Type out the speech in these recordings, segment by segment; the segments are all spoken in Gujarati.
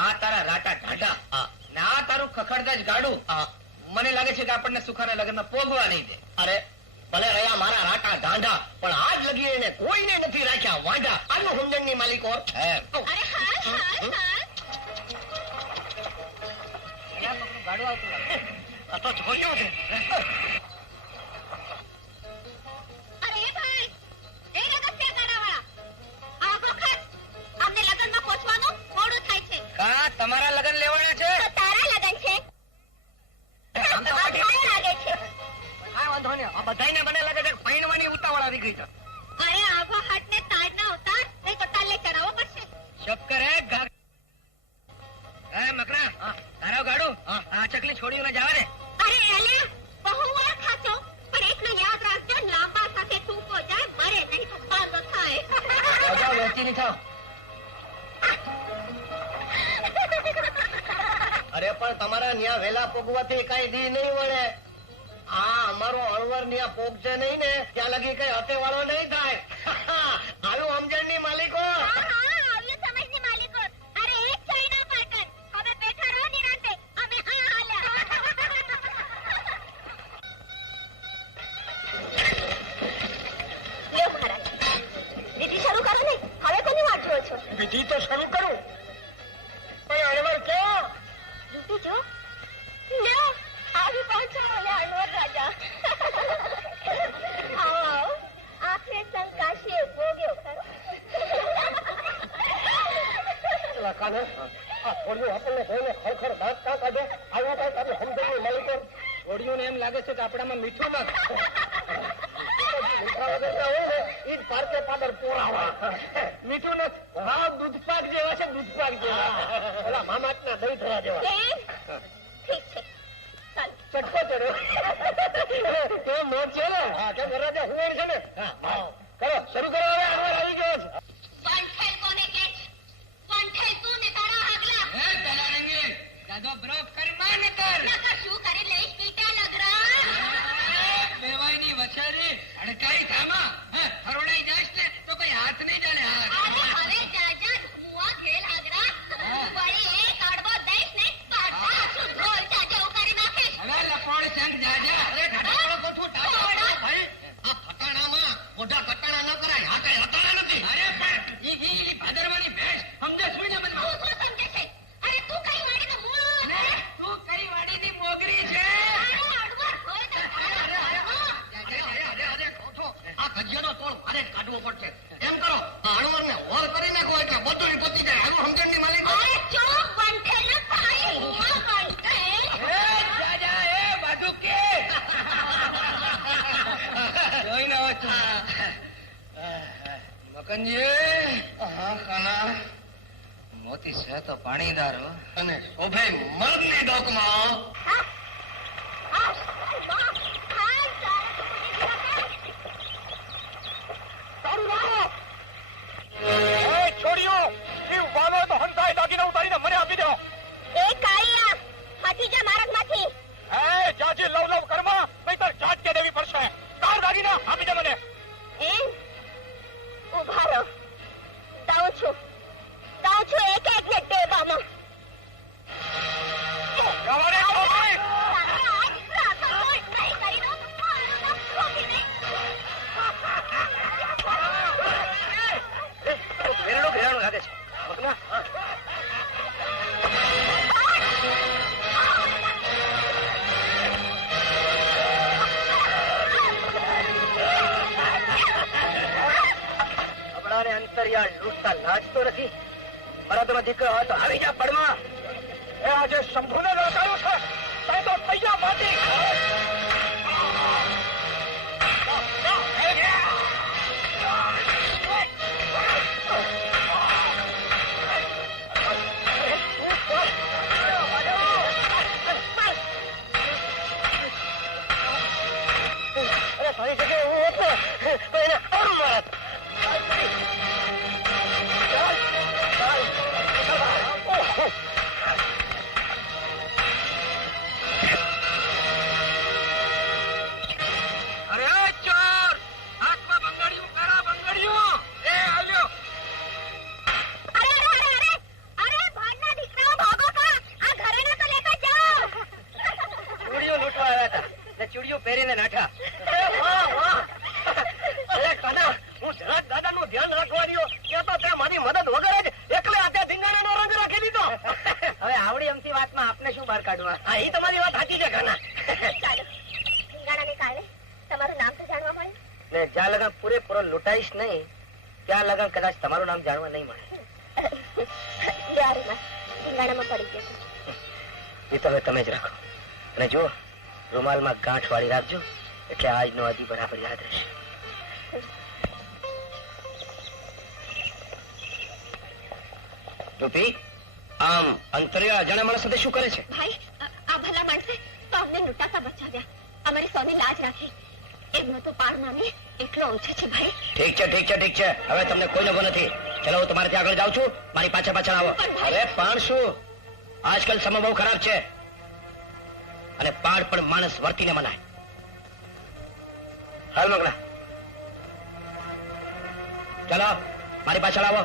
આ તારા રાટા ઢાઢા ને આ તારું ખખડતા જ ગાડું મને લાગે છે કે આપણને સુખાના લગ્નમાં પોગવા નહીં દે. અરે ભલે રહ્યા મારા રાટા ઢાંઢા, પણ આજ લગી એને કોઈને નથી રાખ્યા વાંઢા. આનું સમજણની માલિકો. ગાડું આવતું આ તો જોયો છે. તમારા લગ્ન લેવાના છે? તારા લગ્ન છે. વાંધો નહીં, આ બધાને મને લાગે છે પૈણવાની ઉતાવળ આવી ગઈ છે. અરે આવો હાથ ને તાજ ના ઉતાર, નહીં તો તાલે ચડાવવો પડશે. શક્કર હે મકરા તારા ગાડું આ ચકલી છોડીને જવા દે. અરે એલે બહુ વાર ખાશો, પણ એટલું યાદ રાખજો, લાંબા સાથે ટૂંકો જાય, મરે નહીં તો બાંધો થાય. જાઓ વેચી નહીં થાવ. અરે પણ તમારા ન્યા વેલા પોગવાથી કઈ દી નહીં વળે. આ અમારો અણવર ન્યા પોગ છે નહીં ને ત્યાં લગી કઈ હતે વાળો નહીં થાય. આવું સમજણ ની માલિકો. વિધિ તો શરૂ કરું, પણ અણવર ક્યાં? જો લ્યો આવી પહોંચ્યા ઓલા અણવર રાજા. આવો આખરે સંકાશી ભોગ્યો ખરો. કાને આ છોડ્યું આપણને જોઈને ખરખર દાંત કાં કાઢે. આવું કઈ તમે સમજણની માલિકો. છોડીઓને એમ લાગે છે કે આપણામાં મીઠું ના મીઠા વગર હોય ને ઈ જ પારકે પાદર પોરાવા. મીઠું નથી, હા દૂધપાક જેવા છે, દૂધપાક જેવા. ઓલા મામાટના દહીં ધરા જેવા. ઠીક છે ચાલ ચટકો ચડ્યો તો મોજ છે ને. હા કેમ રાજા હુંર છે ને. હા કરો, શરૂ કરો. હવે આવી ગયો છે. વંઠેલ કોને કે છે? વંઠેલ તું ને તારા આગલા. હે તારા રંગે દાદો બ્રોક કરી માન કર. નકા શું કરી લઈશ પીટા લગરા. બેવાઈની વછેરી અડકાઈ થામા. હે હરોડાઈ જાશ ને તો કોઈ હાથ નહીં ચાલે. અરે હવે જાજા મુવા ખેલ આગરા. વળી એક અડબો દઈશ ને પાછા શું ઢોલ ચાચા ઉકારી નાખીશ. હવે લપોડ સંગ જાજા. અરે ઢાઢાવાળો કોઠું ઢાઢો. ભાઈ આ ફટાણામાં મોઢા કટાણા ન કરાય. હા કઈ હટાણા નથી. અરે પણ ઈ ભાદરવાની ભેંસ સમજે છું ને મને. તું શું સમજે છે? અરે તું કઈ વાડીનો મૂળ છે? તું કઈ વાડીની મોગરી છે? અરે અડવર હોય તો આ ગજિયાનો તોડ મારે જ કાઢવો પડશે. એમ કરો આ અણવરને હોર કરી નાખો એટલે બધું પતી જાય. આનું સમજણની માલિકો. અરે ચૂપ વંઠેલ ન થાય. મુવા વંઠેલ. એ જાજા એ બાજુ કે જોઈને આવો છું. મકનજી હા કાના. મોતી છે તો પાણીદારો અને શોભે મરદની ડોકમાં. છોડ્યો વાનો તો હંતાય દાગીના ઉતારીને મને આપી દો. એ કાળિયા હટી જા માર્ગમાંથી. હે જાજી લવ લવ કરમાં નહીતર જાત કે દેવી પડશે. તાર દાગીના આપી દે મને. એમ ઉભા રહો. દાઉં છું એક એકને ડેબામાં. જવાને છોકરી તારે આ દીકરા તો કોઈ નહીં કરી દો. મારું નામ ખોટી નહીં. ભેરણું લાગે છે. આપણાને અંતરિયાળ લૂટતા લાજતો નથી. મરદનો દીકરો હોય તો આવી જા પડમાં. એ આજે શંભુને લગાડ્યું છે તે તો થૈયા માટી. અરે તારી જગ્યાએ હું હોત ને તો એને આમ મારત. બહાર કાઢવા. હા, એ તમારી વાત સાચી છે કાના. ચાલો ધીંગાણાને કારણે તમારું નામ તો જાણવા મળ્યું ને જ્યાં લગન પૂરેપૂરો લૂંટાઈશ નહીં ત્યાં લગન કદાચ તમારું નામ જાણવા નહીં મળે. યારીમાં ધીંગાણામાં પડી ગયો એ તો હવે તમે જ રાખો. અને જુઓ, રૂમાલમાં ગાંઠ વાળી રાખજો એટલે આજનો આદિ બરાબર યાદ રહેશે. રૂપી, આમ અંતરિયાળ અજાણ્યા માણસ સાથે શું કરે છે? ભાઈ આ ભલા માણસે તો અમને લૂંટાતા બચાવ્યા, અમારી સૌની લાજ રાખી. એમનો તો પાર નામે એટલો ઓછો છે ભાઈ. ઠીક છે ઠીક છે ઠીક છે, હવે તમને કોઈ નભો નથી. ચલો હું તમારે ત્યાં આગળ જાઉં છું, મારી પાછળ પાછળ આવો. હવે પણ શું, આજકાલ સમય બહુ ખરાબ છે અને પાડ પણ માણસ વર્તીને મનાય. હાલ મગના, ચલો મારી પાછળ આવો.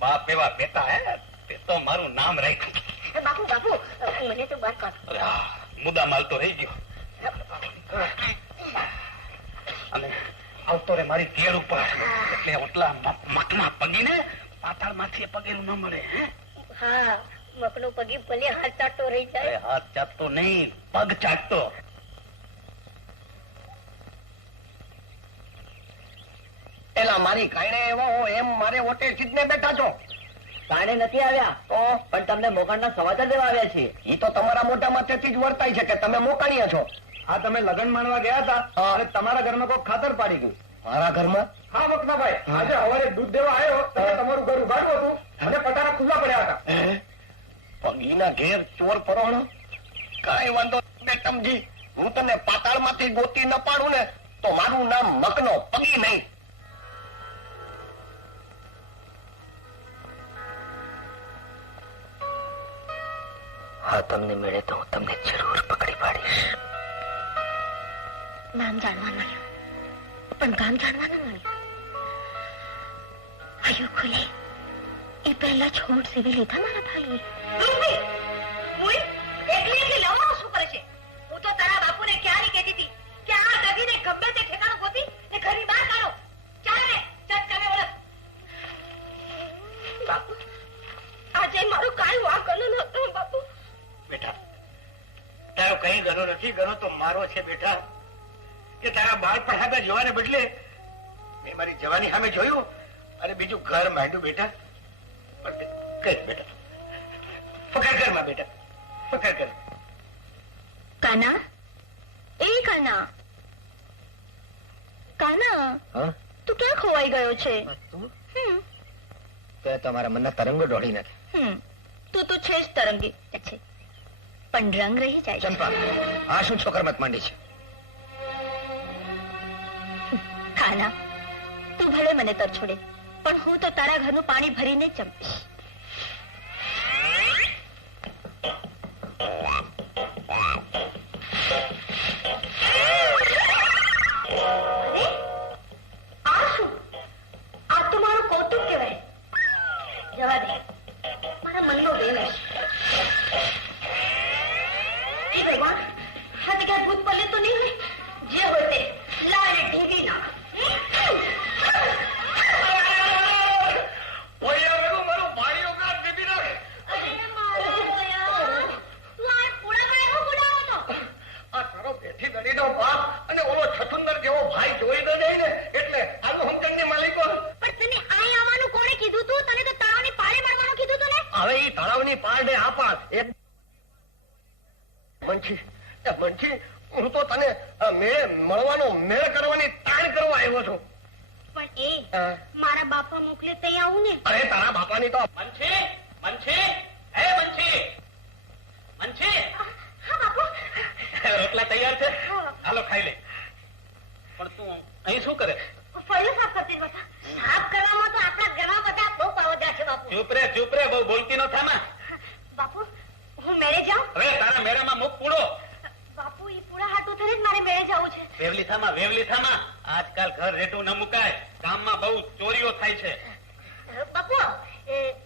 બાપ એવા બેટા હે, તે તો મારું નામ રાખ્યું. બાપુ બાપુ મને તો બહાર કાઢો. મુદ્દા માલ તો રહી ગયો. અને આવતો રે મારી તેડ ઉપર, એટલે ઓટલા મકના પગીને પાતાળ માંથી પગેલું ન મળે. હા, મકનો પગી ભલે હાથ ચાટતો રહી જાય. હાથ ચાટતો નહીં, પગ ચાટતો. એલા મારી કાયણે એવો એમ મારે ઓટે સીધને બેઠા છો? કાયણે નથી આવ્યા તો પણ તમને મોકાણના સમાચાર દેવા આવ્યા છીએ. એ તો તમારા મોટા માથેથી જ વર્તાય છે કે તમે મોકાણીયા છો. હા, તમે લગ્ન માણવા ગયા હતા અને તમારા ઘરમાં કોઈ ખાતર પાડી ગયું. મારા ઘરમાં? હા મકનાભાઈ, આજે સવારે દૂધ દેવા આવ્યો ત્યારે તમારું ઘર ઉઘાડું હતું અને પટારા ખુલ્લા પડ્યા હતા. પગીના ઘેર ચોર પરોણો? કાંઈ વાંધો બેટમજી, હું તને પાતાળ માંથી ગોતી ન પાડું ને તો મારું નામ મકનો પગી નહીં. હા, તમને મળે તો હું તમને જરૂર પકડી પાડીશ. નામ જાણવા મળ્યું પણ ગામ જાણવા ન મળ્યું. આયુ ખુલે એ પહેલા છોડ સેવી લીધા મારા ભાઈએ. શું કરે છે? હું તો તારા બાપુને ક્યાંની કહેતી હતી કે આ દગીને ગમે તે ઠેકાણું ગોતી ને ઘરની બહાર કાઢો. ચાલ ને ચટકાને ઓળખ. બાપુ આજે મારું કાંઈ વાંક નતો બાપુ. બેટા, તારો કઈ ગનો નથી, ગનો તો મારો છે બેટા. કે તારા બાળપણ સામે જોવાને બદલે મેં મારી જવાની સામે જોયું અને બીજું ઘર માંડ્યું બેટા. પણ કર બેટા, ફકર કર માં બેટા, ફકર કર. કાના, એ કાના, કાના, તું ક્યાં ખોવાઈ ગયો છે? તો તમારા મનના તરંગો દોડી નાખે. તું તો છે જ તરંગી છે, પણ રંગ રહી જાય. ચંપા, આ શું છોકર મત માંડી છે? કાના, તું ભલે મને તર છોડે પણ હું તો તારા ઘરનું પાણી ભરીને જ જમીશ. આ શું? આ તો મારું કૌતુક કહેવાય. જવા દે, મારા મનનો વેલ હશે. એ ભગવાન, આ જગ્યા ભૂત પલે તો નહીં હોય. જે હોય તે લાવે ઢીવી નાખ. હવે એ તળાવની પાળે આ પાળ એક મંછી હું તો તને મળવાનો મેળ કરવાની તાણ કરવા આવ્યો છું. પણ એ મારા બાપા મોકલે તઈ આવું ને. અરે તારા બાપાની તો મંછી મંછી હે મંછી મંછી હા બાપુ. રોટલા તૈયાર છે, હાલો ખાઈ લે. પણ તું અહીં શું કરે? ફળિયું સાફ કરતી હતી બટા. સાફ કરવામાં તો આપણા ઘરમાં બધા બહુ પાવડા છે બાપુ. ચૂપ રે બહુ બોલતી ન થામાં. બાપુ હું મેળે જાઉં? હવે તારા મેળામાં મુખ પૂળો. બાપુ ઈ પૂરા હાટું થઈને જ મારે મેળે જવું છે. વેવલી થામાં આજકાલ ઘર રેટું ન મુકાય, ગામમાં બહુ ચોરીઓ થાય છે. બાપુ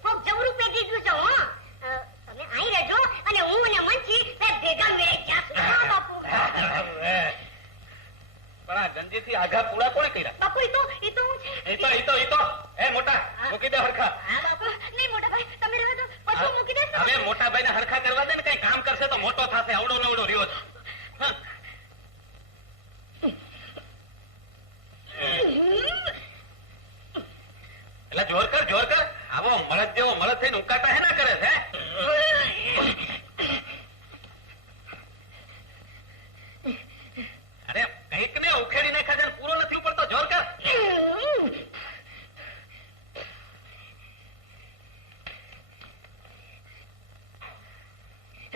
કોક જવરું પેટી ગયું છે. તમે અહીં રહેજો અને હું અને મંચી બે ભેગા મેળે જાશું. હા બાપુ. પણ આ ગંજીથી આઘા પૂળા કોણે કર્યા? બાપુ ઈ તો હું છે. ઈ તો એ મોટા મૂકી દે હરખા. હા બાપુ. નહીં મોટા ભાઈ તમે રહેવા દો, પછી હું મૂકી દઈશ. હવે મોટા ભાઈને હરખા કરવા દે ને, કઈ કામ કરશે તો મોટો થશે. આવડો ને આવડો રહ્યો છે. એટલે જોર કર. આવો મળદ જેવો મળદ થઈને ઉકાટા હે ના કરે છે. અરે કઈક ને ઉખેડી નાખ્યા છે, પૂરો નથી ઉપડતો. જોર કર.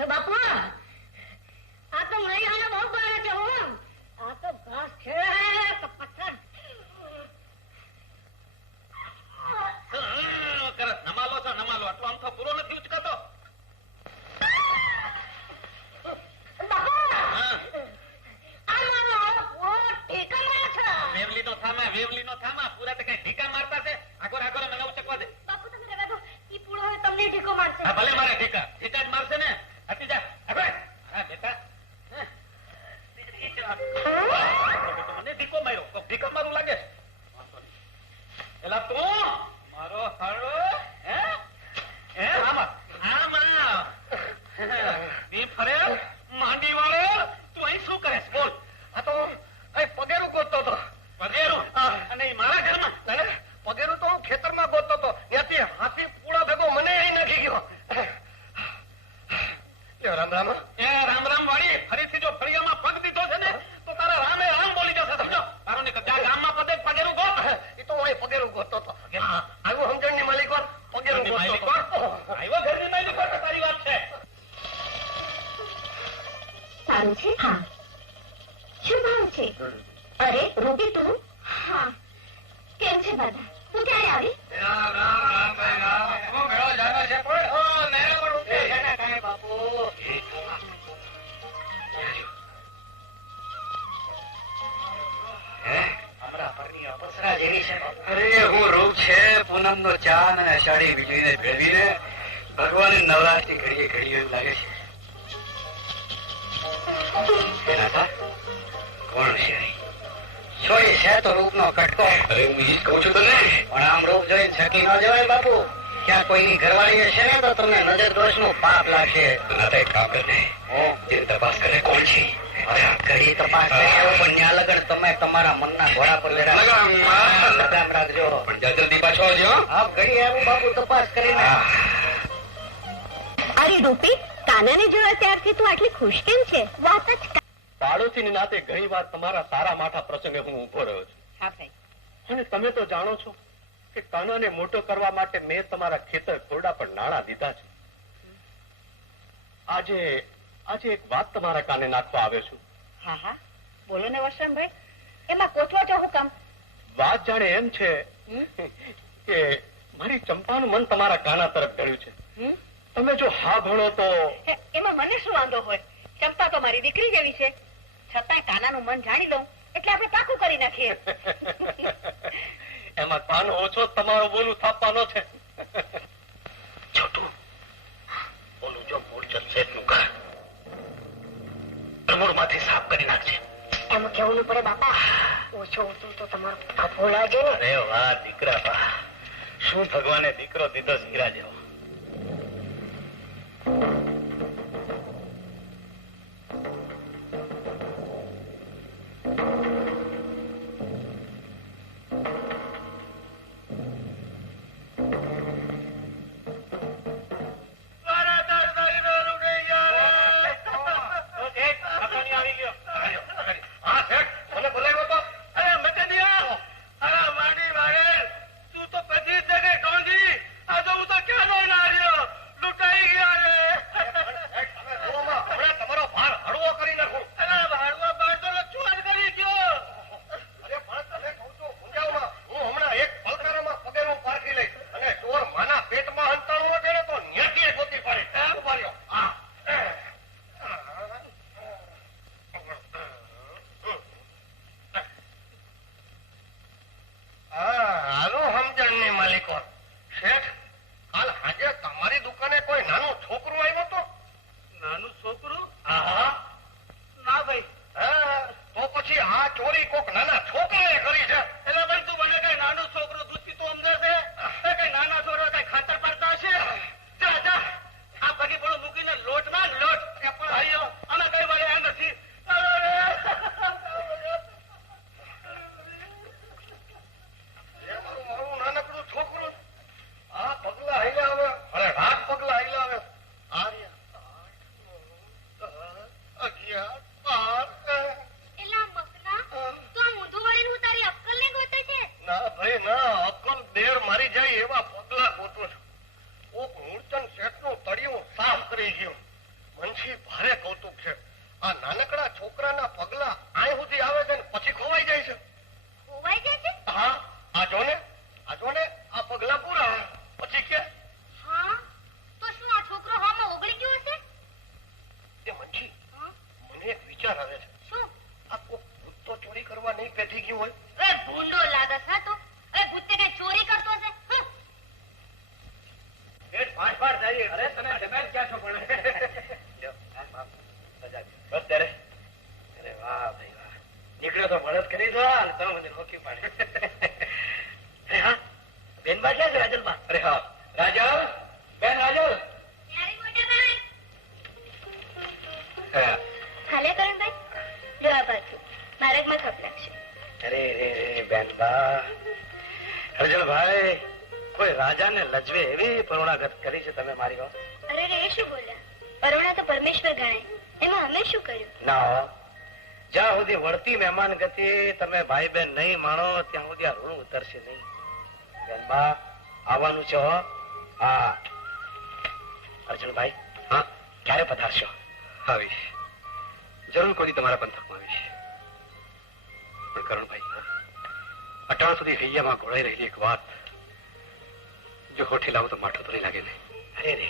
બાપુ આ તો મારી હાલે બહુ બળે છે. હું આ તો ઘાસ છે કે પથ્થર. નમાલો છો નમાલો, આટલો આમ તો પૂરો નથી ઉચકાતો. બાપુ આ મારો ઠીકા મારે છે. વેવલી નો થામા પૂરા તો કઈ ઢીકા મારતા છે. આગળ મને ઉચકવા દે. બાપુ તમે રહેવા દો, ઈ પૂળો હવે તમને ઢીકો મારશે. હા ભલે મારે ઢીકા જ મારશે ને. હટી જા. હવે હા બેટા, મને ઢીકો માર્યો. ઢીકો મારું લાગે છે. એલા તું મારો હાડો ફરે માંડી વાળો, તું અહીં શું કરે છે? બોલ. આ તો પગેરું ગોતતો હતો. પગેરું? અને મારા ઘરમાં પગેરું તો હું ખેતરમાં ગોતતો હતો. ત્યાંથી હાથી પૂળા ભેગો મને અહીં નાખી ગયો. રામ રામ વાળી, ફરીથી જો ફળિયામાં પગ દીધો છે ને તો તારા રામે રામ બોલી જશે. સમજો તારો ને ગામમાં પગેરું ગોત. એ તો હું પગેરું ગોતતો હતો. આવ્યું સમજણની માલિક વાર પગેરું ગોતતો હતો. આવ્યો ઘરની માલિક વાર. તારી વાત છે. સારું છે. હા શું ભાવ છે? અરે રૂપી તું? હા. કેમ છે બધા? તું ક્યારે આવી? અરે હું રૂપ છે પૂનમ નો ચાંદ અને અષાઢી વીજળીને ભેળવીને ભગવાન નવરાત્રી ઘડીએ ઘડીએ એવું લાગે છે. કોણ છે? છોડી છે તો રૂપ નો કટકો. અરે હું ઈ કહું છું તને, પણ આમ રૂપ જોઈને છકી ન જવાય બાપુ. ક્યાં કોઈની ઘરવાળી હશે ને તો તમને નજર દોષ નું પાપ લાગશે. કામ કરે તપાસ કરે કોણ છે. ઘડી તપાસ પણ ન્યા લગન તમે તમારા મનના ઘોડા પર લગામ રાખજો. પણ જલ્દી પાછો આવજો. હા ઘડી આવું બાપુ તપાસ કરીને. અરે રૂપી, કાનાને જોયા ત્યારથી તું આટલી ખુશ કેમ છે? વાત જ પાડોશીની નાતે ઘણી વાર તમારા સારા માઠા પ્રસંગે હું ઉભો રહ્યો છું. હા ભાઈ. અને તમે તો જાણો છો કે કાનાને મોટો કરવા માટે મેં તમારા ખેતર ખોરડા પર નાણાં દીધા છે. આજે એક વાત તમારા કાને નાખવા આવ્યો છું. હા બોલો ને વસંતભાઈ, એમાં કોચવા છો હું કામ? વાત જાણે એમ છે કે મારી ચંપાનું મન તમારા કાના તરફ ગળ્યું છે. તમે જો હા ભણો તો એમાં મને શું વાંધો હોય? ચંપા તો મારી દીકરી જેવી છે. છતાંય કાનાનું મન જાણી લઉં એટલે આપણે પાકું કરી નાખીએ. એમાં કાનો ઓછો તમારો બોલું થાપવાનો છે. છોટું બોલું જો મૂળ જશે એટલું કર. મૂળમાંથી સાફ કરી નાખજે. એમ કેવું પડે બાપા. ઓછો ઊંચું તો તમારો ફફો લાગે ને. અરે વાહ દીકરા વાહ, શું ભગવાને દીકરો દીધો હીરા જેવો. કિશન શેઠનું તળિયું સાફ કરી ગયું. મનથી ભારે કૌતુક છે. આ નાનકડા છોકરાના પગલા આય સુધી આવે છે ને પછી ખોવાઈ જાય છે. ખોવાઈ જાય છે? હા, આ જો ને આ પગલા પૂરા પછી કે હા, તો શું આ છોકરો હામાં ઓગળી ગયો હશે? એ મનથી મને એક વિચાર આવે છે. શું? આ કોક ભૂત તો ચોરી કરવા નહીં પેઠી ગયું હોય. એ ભૂંડો લાગે છે તો. એ ભૂતે કઈ ચોરી કરતો હશે? પેટ ફાટ જાય. અરે તને જમે ક્યાં છો પણ બસ ત્યારે. અરે વાહ ભાઈ વાહ, નીકળ્યો તો બળદ કરી દો અને તમે મને રોકી પાડે. અરે હા, બેનબા ક્યાં છે? રાજલબા. અરે હા, રાજલ, બેન રાજલ. યારી મોટા ભાઈ. હા. હાલે કરણભાઈ, લો આ બાજુ માર્ગમાં ખપ લાગશે. અરે રે બેનબા, રાજલભાઈ, કોઈ રાજાને લજવે એવી પરોણાગત કરી છે તમે મારી વાત. અરે રે, એ શું બોલ્યા? પરોણા તો પરમેશ્વર ગણાય, એમાં અમે શું કર્યું? ના, જ્યાં સુધી વળતી મહેમાન ગતિ તમે ભાઈ બેન નહીં માણો ત્યાં સુધી આ ઋણ ઉતરશે નહીં. બેનબા, આવવાનું છે હો. હા અર્જુનભાઈ, હા ક્યારે પધારશો? આવીશ, જરૂર કોઈ તમારા પંથકમાં આવીશ. પણ કરણભાઈ, અટાણ સુધી હૈયામાં ઘોળાઈ રહેલી એક વાત જો હોઠે લાવો તો માઠું તો નહીં લાગે ને. અરે રે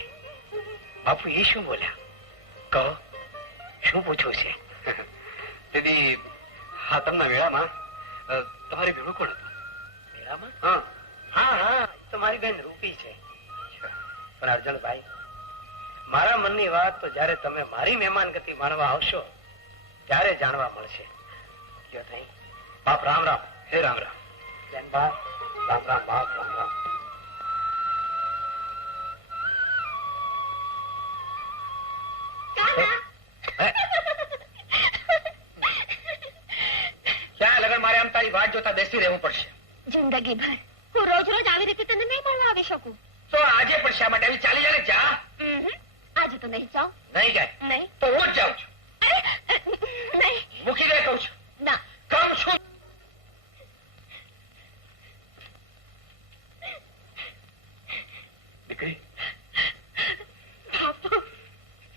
બાપુ, એ શું બોલ્યા? કહો, શું પૂછવું છે? દીદી, હા તમના મેળામાં તમારી ભેળું કોણ હતું? મેળામાં? હા હા હા, તમારી બેન રૂપી છે. પણ અર્જુનભાઈ, મારા મનની વાત તો જયારે તમે મારી મહેમાન ગતિ માણવા આવશો ત્યારે જાણવા મળશે. કયો થઈ? બાપ રામ રામ. હે રામ રામ. બેન બા રામ રામ. બાપ રામ રામ. ક્યાં લગન મારે આમ તારી વાટ જોતા બેસી રહેવું પડશે? જિંદગી ભર હું રોજ રોજ આવી રીતે તને નહીં મળવા આવી શકું. તો આજે પણ શા માટે આવી? ચાલી જાય જા. આજે તો નહીં જાઉં. નહીં જાય? નહીં. તો હું જ જાઉં છું. નહીં. મૂકી દે કહું છું. ના. કહું છું. દીકરી,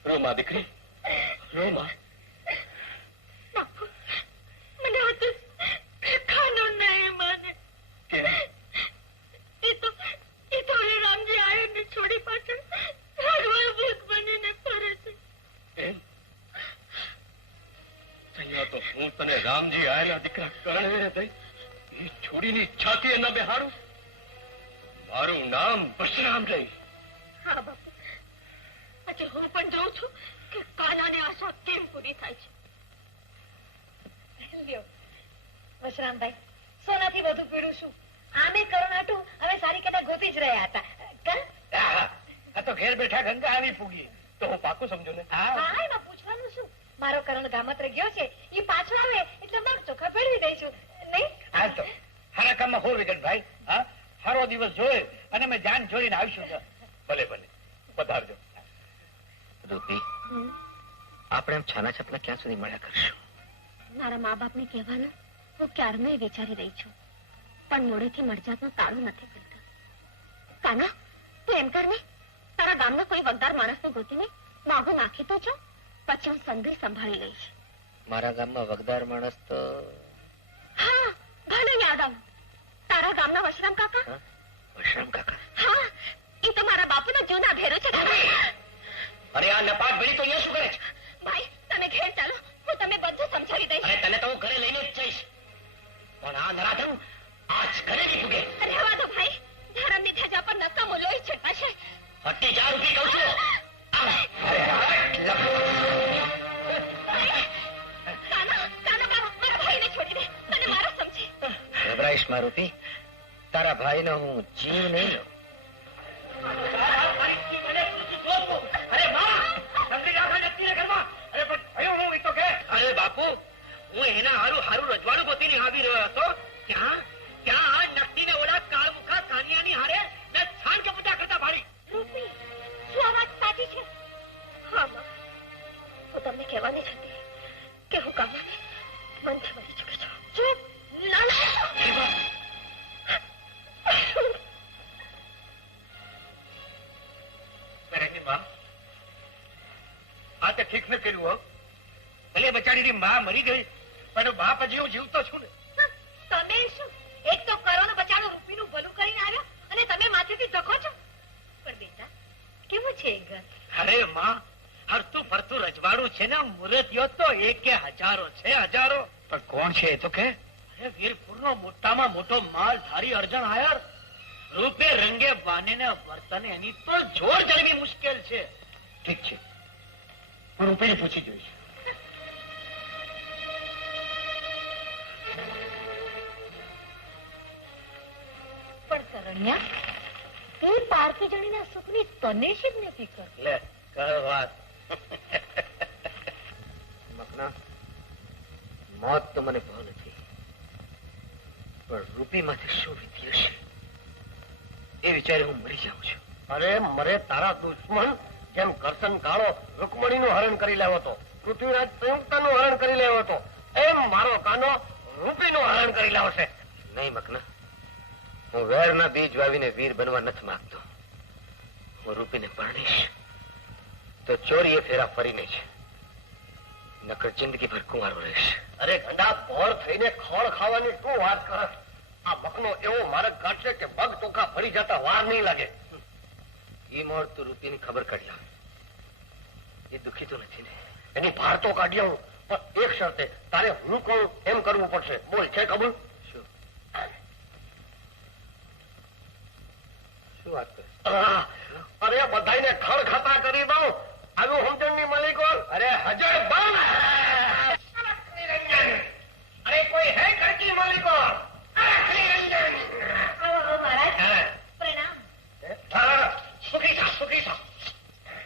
રોમા દીકરી, રોમા. બાપુ, મને હતું ખાનું નહીં માને. કેમ? એ તો હવે રામજી આવ્યો ને છોડી પાછળ ભગવાન ભૂત બનીને ફરે છે. એમ? અહીંયા તો હું તને રામજી આયેલા દીકરા કરણે થઈ એ છોડીની છાતી ન બેહાડું. મારું નામ પરશુરામ રહી. હા બાપુ, આજે હું પણ જોઉં છું કે કાનાની આશા કેમ પૂરી થાય છે. લ્યો વશરામભાઈ, સોનાથી વધુ પીડું છું. આમે કરુણાટું હવે સારી કથા ગોતી જ રહ્યા હતા. આ તો ઘેર બેઠા ગંગા આવી પૂગી તો હું પાકું સમજુ ને. હા, એમાં પૂછવાનું શું? મારો કરણ ગામત્રે ગયો છે, એ પાછો આવે એટલે માગ ચોખા ભેળવી દઈશું. નહીં હાલ તો હારા કામમાં હો વિકટભાઈ. હા, સારો દિવસ જોઈ અને મેં જાન જોઈને આવીશું. ભલે ભલે, પધારજો. રૂપી, આપણે એમ છાના છપના ક્યાં સુધી મળ્યા કરશું? મારા મા બાપને કહેવાનું હું ક્યારનો વિચારી રહી છું, પણ મોડેથી મળજાતનું તાળું નથી પડતું. કાના, તું એમ કર ને, તારા ગામનો કોઈ વગદાર માણસને ગોતીને માગું નાખી તો છો, પછી હું સંદેશ સંભાળી લઈશ. મારા ગામમાં વગદાર માણસ તો હા, ભલે યાદ આવ. તારા ગામના વશરામ કાકા. વશરામ કાકા? હા, એ તો મારા બાપુનો જૂના ભેરો છે. અરે આ નપાટ ભેળી તો અહીંયા શું કરે છે? ભાઈ, તમે ઘેર ચાલો, હું તમને બધું સમજાવી દઈશ. અરે તને તો હું ઘરે લઈને જ જઈશ, પણ આ નરાધમ આજ ઘરે નહીં પૂગે. રહેવા દો ભાઈ, ધરમની ધજા પર નકામો લોહી છટકાશે. હટ્ટી જા રૂપી કહું છું. અરે કાના બાબા, મારા ભાઈને છોડી દે, મને મારો સમજે. ગભરાઈશ માં રૂપી, તારા ભાઈનો હું જીવ નહીં લઉં. અરે બાપુ, હું એના હારું હારું રજવાડું ગોતીને આવી રહ્યો હતો, ત્યાં આ નકટીને ઓલા કાળમુખા કાનિયાની હારે મેં છાણ કે પૂજા કરતા ભાળી. રૂપી, શું આ વાત સાચી છે? હા માં, હું તમને કહેવાની જ હતી કે હું કામાને મનથી મરી ચૂકી છું. ચૂપ, ના ઠીક ન કર્યું હો. ભલે બચાડીની માં મરી ગઈ પણ બાપ હજી હું જીવતો છું ને. તમે શું એક તો કરોનો બચારો રૂપીનું ભલું કરીને આવ્યો અને તમે માથેથી ધકો છો. પણ બેટા કેવું છે એ ઘર? અરે માં, હરતું ફરતું રજવાડું છે ને, મુરતિયો તો એક કે હજારો છે, હજારો. પણ કોણ છે એ તો કે? અરે વીરપુરનો મોટામાં મોટો માલધારી અર્જણ આયર. રૂપે રંગે બાને ને વર્તને એની તો જોર જળવી મુશ્કેલ છે. ઠીક છે, હું રૂપીને પૂછી જોઈશ. પણ કરણ્યા, એ પારકી જણીના સુખની તને શી જ નથી કર? લે કર વાત. મકના, મોત તો મને ભાવ નથી, પણ રૂપીમાંથી શું વિધિ હશે એ વિચારે હું મરી જાઉં છું. અરે મરે તારા દુશ્મન જેમ કરશન કાળો રૂકમણીનું હરણ કરી લેવો હતો, પૃથ્વીરાજ સંયુક્તાનું હરણ કરી લેવો હતો, એમ મારો કાનો રૂપીનું હરણ કરી લાવશે. નહીં મકના, હું વેરના બીજ વાવીને વીર બનવા નથી માંગતો. હું રૂપીને પરણીશ તો ચોરીએ ફેરા ફરીને જ, નકર જિંદગીભર કુંવારો રહીશ. અરે ગંડા, ભોર થઈને ખોળ ખાવાની શું વાત કર? આ મકનો એવો માર્ગ કાઢશે કે પગ ટોકા ફરી જતા વાર નહીં લાગે. ઈ મોર તું રૂપીની ખબર કાઢી લાવ. એ દુખી તો નથી ને? એની ભાર તો કાઢી આવું, પણ એક શરતે, તારે હું કહું એમ કરવું પડશે. બોલ, છે કબૂલ? શું શું વાત કરે? અરે બધાઈને ખડ ખાતા કરી દઉં. આવ્યું સમજણની માલિકો? અરે હજર બંધ. અરે કોઈ હે ખડકી માલિકો? સુખી થા, સુખી થા.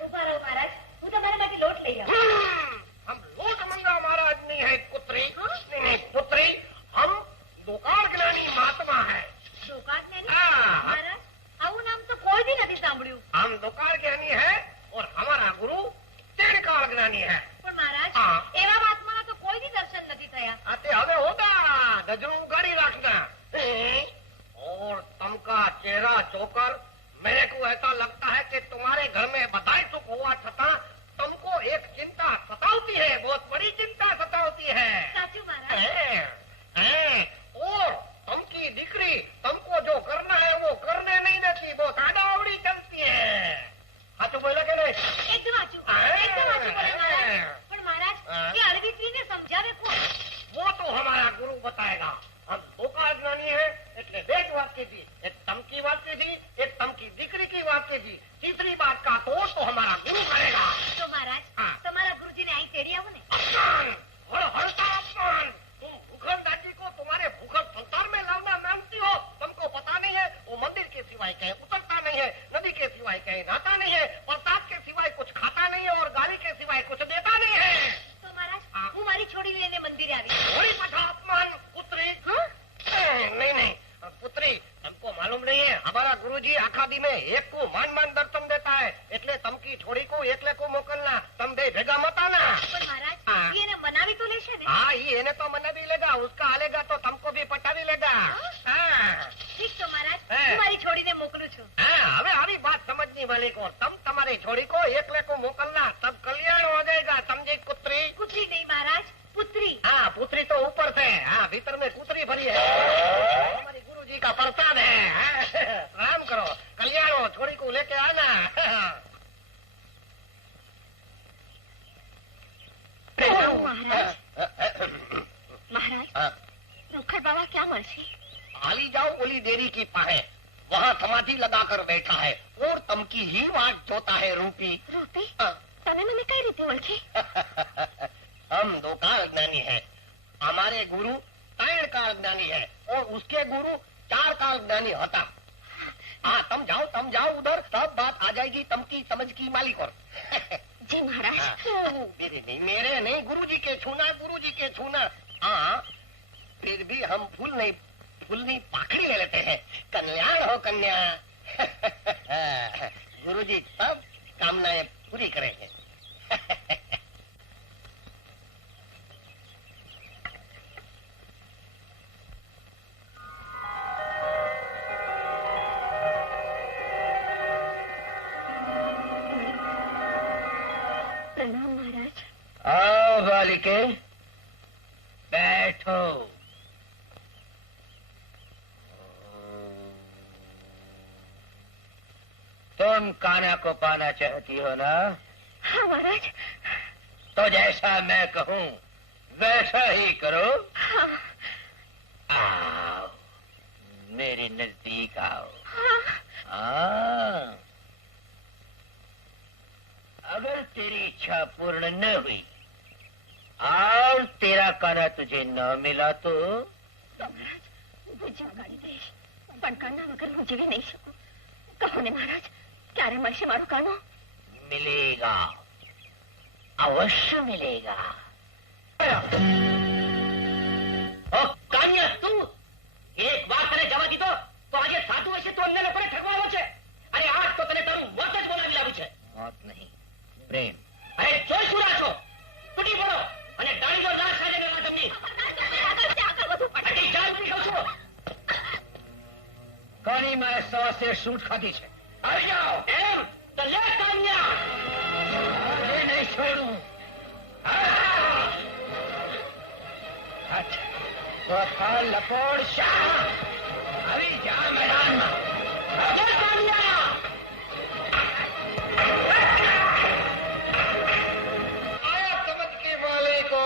ઉભા રહો મહારાજ, હું તમારા માટે લોટ લઈ આવું. हम लोट मंगा महाराज नहीं है पुत्री, नहीं पुत्री, हम दुकान ज्ञानी महात्मा है. દુકાનદારની? हाँ, મહારાજ, આવું નામ તો કોઈ દી નથી સાંભળ્યું. हम दुकान ज्ञानी है और हमारा गुरु तीन काल ज्ञानी है. પણ મહારાજ, હા. એવા મહાત્માના તો કોઈ દી દર્શન નથી થયા. आते हमें होगा गजरू गाड़ी रखना. और तमका चेहरा जोकर मेरे को ऐसा लगता है कि तुम्हारे घर में बधाई सुख हुआ छता तुमको एक चिंता सतावती है, बहुत बड़ी चिंता सतावती है. સાચું મહારાજ? और तमकी दिकरी तुमको जो करना है वो करने नहीं देती, वो आडावड़ी चलती है. हाँ तो बोला कि नहीं? એકદમ સાચું, એકદમ સાચું બોલ્યા મહારાજ. પણ મહારાજ, એ અરવિંદજીને સમજાવે કોણ? वो तो हमारा गुरु बताएगा. हम दो का ज्ञानी है એટલે બે જ વાત કીધી. એક तमकी बात कही, एक तमकी दिकरी की बात कही. तीसरी बात का तोड़ तो हमारा गुरु करेगा. તો મહારાજ, હા. તમારા ગુરુજીને અહીં તેડી આવો ને. अपमान, हड़ता अपमान. तुम भूखल दादी को तुम्हारे भूखल संसार में लाना मानती हो. तुमको पता नहीं है वो मंदिर के सिवाय कहीं उतरता नहीं है, नदी के सिवाय कहीं नहाता नहीं है, प्रसाद के सिवाय कुछ खाता नहीं है और गाली के सिवाय कुछ देता नहीं है. તો મહારાજ, હા. હું મારી છોડી લઈને મંદિરે આવી. थोड़ी पठा अपमान पुत्री. नहीं नहीं पुत्री, तुमको मालूम नहीं है हमारा गुरुजी आखा दी में एक को मान दर्शन देता है, એટલે તમકી છોડી को એકલે को મોકલના. તમ બે ભેગા મત આના. પણ મહારાજ, હા. ઈ એને મનાવી તો લેશે ને? हाँ ये એને तो मना भी लेगा, उसका आलेगा तो तुमको भी पटावी लेगा. हाँ ઠીક તો મહારાજ, હે. હું મારી છોડીને મોકલું છું. हाँ, હવે આવી बात समझनी वाली को तुम तुम्हारी छोड़ी को एकले को मोकलना, तब कल्याण हो जाएगा. समझी पुत्री? પુત્રી નહીં મહારાજ, પુત્રી. हाँ पुत्री तो ऊपर से, हाँ भीतर में पुत्री भरी है. हमारी गुरुजी का प्रसाद है. हाँ, राम करो, कल्याण हो, छोड़ी को लेके आना. મહારાજ, મહારાજ, રૂખડ બાવા ક્યાં મળશે? आली जाओ बोली देरी की पाहे, वहाँ समाधि लगाकर बैठा है और तमकी ही वाट जोता है रूपी. રૂપી, हाँ. તમે મને કઈ રીતે ઓળખી? हम दो काल ज्ञानी है, हमारे गुरु तीन काल ज्ञानी है और उसके गुरु चार काल ज्ञानी होता. हाँ तुम जाओ उधर, सब बात आ जाएगी तमकी समझ की मालिक और. જી મહારાજ. मेरे नहीं गुरुजी के छूना. हाँ फिर भी हम फूलनी पाखड़ी ले लेते हैं. कल्याण हो कन्या. गुरुजी सब कामनाएं पूरी करेंगे. પ્રણામ મહારાજ. કે बैठो। तुम कान्हा को पाना चाहती हो ना? हाँ महाराज। तो जैसा मैं कहूं वैसा ही करो। हाँ। आओ मेरे नजदीक आओ। हाँ। हाँ। अगर तेरी इच्छा पूर्ण न हुई और तेरा कान्हा तुझे न मिला तो महाराज હું જીવ કાઢી દઈશ પણ કાના વગર હું જીવી નહીં શકું. કહો ને મહારાજ ક્યારે મળશે મારો કાનો? मिलेगा, अवश्य मिलेगा। કાન્યા તું એક વાર તને જવા દીધો તો આજે સાધુ હશે તો અમને લોકોને ઠગવાનો છે. અરે આજ તો તને તારું મોત જ બોલાવી લાવ્યું છે. मौत नहीं प्रेम। અરે જોઈ શું રહ્યા છો? તૂટી પડો અને ડાળીનો નાશ આજે ને તમને આગળ વધુ પડે. અરે ચાલ ઉભી કહું છું. કોની મારે સવાસે સૂટ ખાધી છે? આવી જાઓ એમ તો લે કાન્યા. અરે નહીં છોડું। તો થાળ લપોડ શા આવી જા મેદાનમાં। લે કાન્યા. આયા સમજ કે માલિકો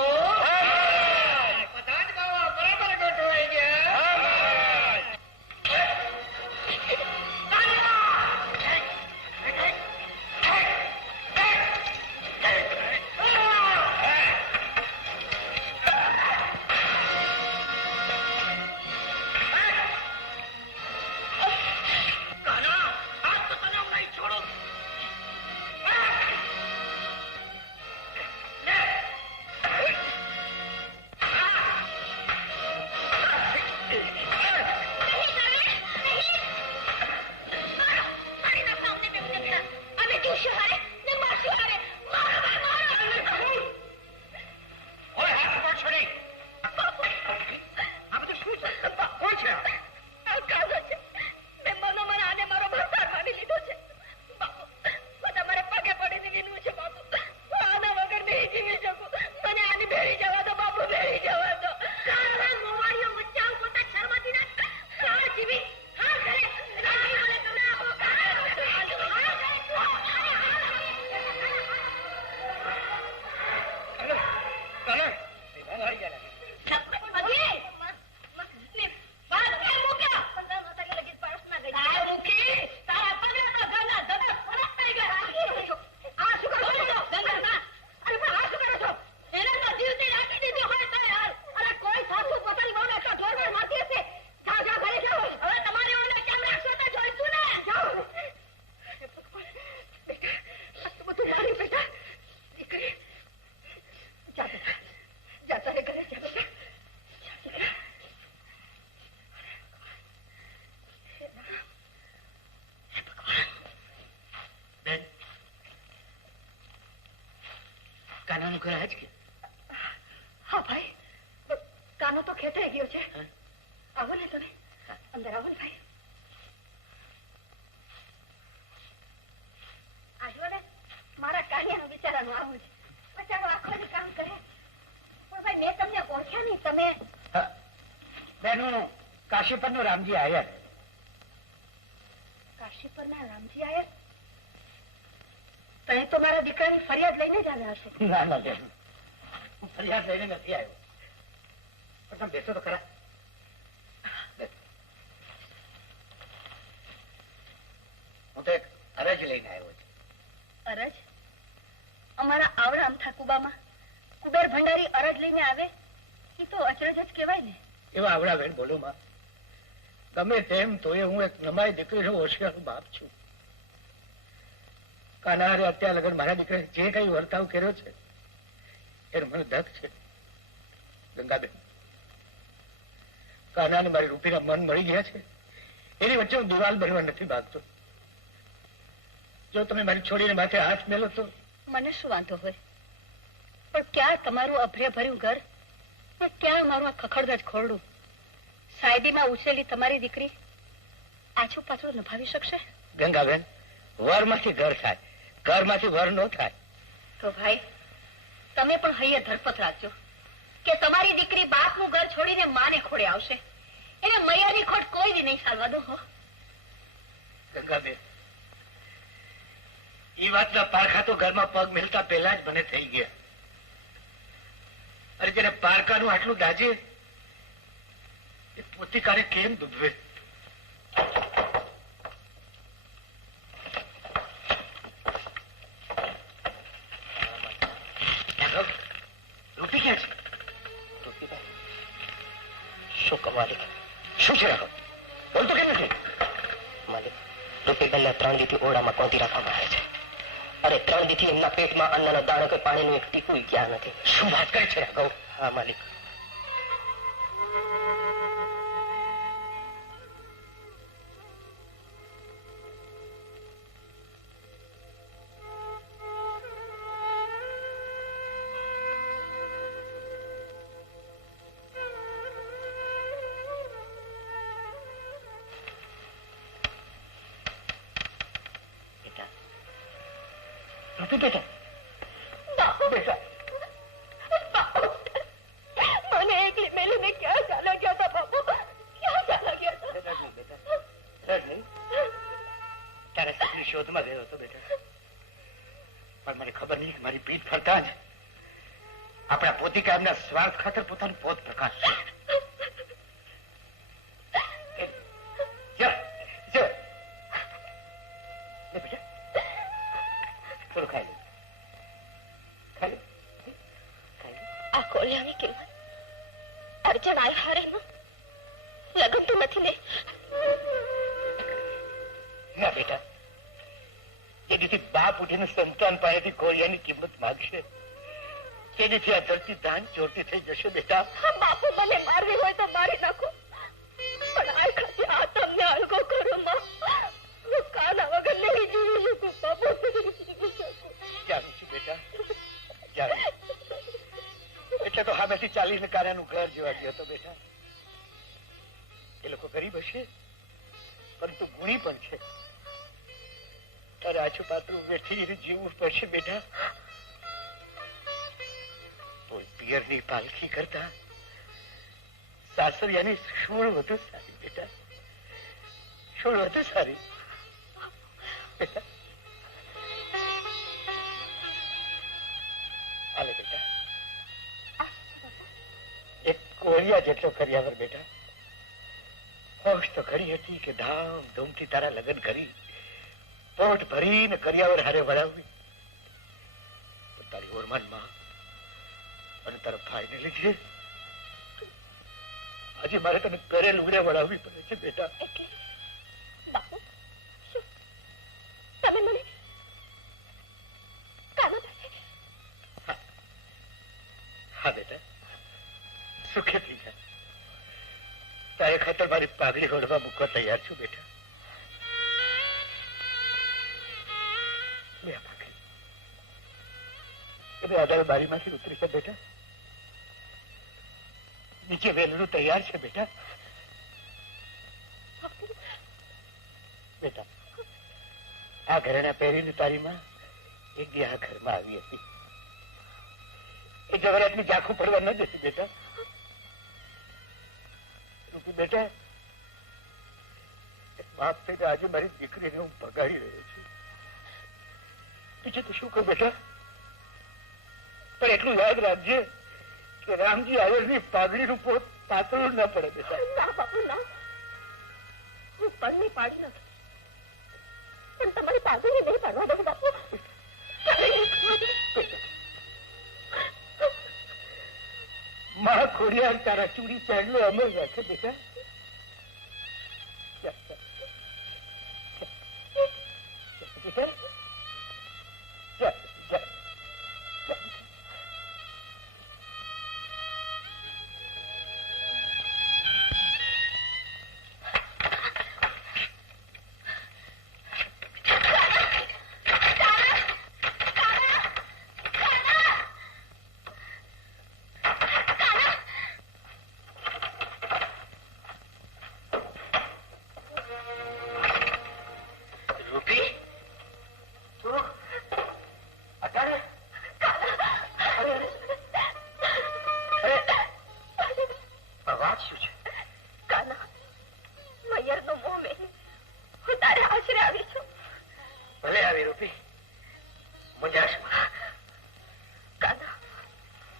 બધા જ બાવા બરાબર ગોઠવાઈ ગયા। કાનાનું ઘર આજ કે? હા ભાઈ કાનો તો ખેતરે ગયો છે. આવો ને તમે અંદર આવો ને ભાઈ. આજો ને મારા કાનિયાનું બિચારાનું આવું છે. બચારો આખો દી કામ કરે પણ ભાઈ મેં તમને ઓળખ્યા નહીં. તમે બેનું કાશી પરનો રામજી આયર। કાશી પરના રામજી આયર? તમે તો મારા દીકરાની ફરિયાદ લઈને જ આવ્યા હશો. ના ના બેન હું ફરિયાદ લઈને નથી આવ્યો પણ તમે બેસો તો ખરા। હું તો એક અરજ લઈને આવ્યો છું। અરજ? અમારા આવડા અમથા કુબામાં કુબેર ભંડારી અરજ લઈને આવે એ તો અચરજ જ કહેવાય ને. એવા આવડા બેન બોલો માં ગમે તેમ તો હું એક નમાઈ દીકરી છું, હોશિયાર બાપ છું। કાનારે અત્યાર લગન મારા દીકરા જે કઈ વર્તાવ કર્યો છે એ મને ધક છે। ગંગાબેન કાનાને મારી રૂપીના મન મળી ગયા છે એની વચ્ચે હું દિવાલ બનવા નથી માંગતો। જો તમે મારી છોડીને માથે હાથ મેલો તો મને શું વાંધો હોય પણ ક્યાં તમારું અભ્ય ભર્યું ઘર ને ક્યાં મારું આ ખખડગજ ખોરડું? સાયદીમાં ઉછરેલી તમારી દીકરી આછું પાછું નિભાવી શકશે? ગંગાબેન વરમાંથી ઘર થાય, ઘરમાંથી વર નો થાય। તો ભાઈ તમે પણ હૈયે ધરપત રાખજો કે તમારી દીકરી બાપનું ઘર છોડીને માને ખોડે આવશે. એને મૈયાની ખોટ કોઈ દી નહીં સાલવા દો. ગંગાબેન, એ વાતના પારખા તો ઘરમાં પગ મેલતા પહેલા જ મને થઈ ગયા. અરે જેને પારકાનું આટલું દાજે એ પોતિકારે કેમ દુભવે? રૂપી ક્યાં છે? શું કહું માલિક? શું છે રાઘવ? બોલતો કેમ નથી? માલિક, રૂપીબેનને 3 દીથી ઓરડામાં કોંધી રાખવામાં આવે છે. અરે 3 દીથી એમના પેટમાં અન્નનો દાણો કે પાણીનું એક ટીપું ગયા નથી. શું વાત કરે છે રાઘવ? હા માલિક. રૂપી બેટા, મને એકલી મેલીને ક્યાં ચાલા ગયા હતા બાપુ? ક્યાં ચાલા ગયા હતા? રડ નહીં. તારા સાસરી શોધમાં ગયો હતો બેટા, પણ મને ખબર નહીં કે મારી પીઠ ફરતા જ આપણા પોતિકા એમના સ્વાર્થ ખાતર પોતાનું પોત પ્રકાશ થોડું ખાઈ લે. ખાઈ લે. આ કોળિયાની કિંમત અર્જણ આય હારે નું લગન તો નથી ને? ના બેટા, જેથી બાપ ઉઠીને સંતાન પાસેથી કોળિયાની કિંમત માગશે તેનીથી આ ધરતી ધાન ચોરતી થઈ જશે બેટા. બાપુ મને મારવી હોય તો મારી નાખો, પણ આ ખાતે આ તમને અળગો કરો માં. હું કાના વગર નહીં જીવી શકું બાપુ. જાણું છું બેટા, જાણું. એટલે તો હામેથી ચાલીને કાનાનું ઘર જેવા ગયો હતો બેટા. એ લોકો ગરીબ હશે પરંતુ ગુણી પણ છે. તારે આછું પાત્રું વેઠી જીવવું પડશે બેટા. પિયરની પાલખી કરતા સાસરિયાની શૂળ વધુ સારી બેટા, શૂળ વધુ સારી બેટા. હાલે બેટા, એક કોળિયા જેટલો કરિયાવર બેટા. હોશ તો ખરી હતી કે ધામધૂમથી તારા લગ્ન કરી પોટ ભરીને કરિયાવર હારે વળાવવી, તારી ઓરમાનમાં અને તારા ભાઈને લીધે આજે મારે તને ઘરે લુગડે વળાવવી પડે છે બેટા. બાપુ, શું તમે મને કાના પાસે? હા બેટા, સુખેથી જા. તારે ખાતર મારી પાઘડી ઓઢવા મૂકવા તૈયાર છું બેટા. લે આ પાઘડી. એ આધાર બારીમાંથી ઉતરી છે બેટા. નીચે વેલડું તૈયાર છે બેટા. બેટા, આ ઘરેણા પહેરીને તારી માં એક દી આ ઘરમાં આવી હતી. એ જવરાતની ઝાંખું પડવા ન દેતી બેટા. રૂપી બેટા, બાપ થઈને આજે મારી દીકરીને હું ભગાડી રહ્યો છું. બીજું તો શું કહું બેટા, પણ એટલું યાદ રાખજે કે રામજી આયરની પાઘડીનું પોત પાતળું ન પડે બેટા. ના બાપુ ના, હું પગની પાડી નથી, પણ તમારી પાઘડી નહીં પાડવા દઉં બાપુ. મારા ખોડિયાર તારા ચૂડી ચાંદલો અમર રાખે બેટા. બેટા આવી રૂપી, મુંજાશ કાના,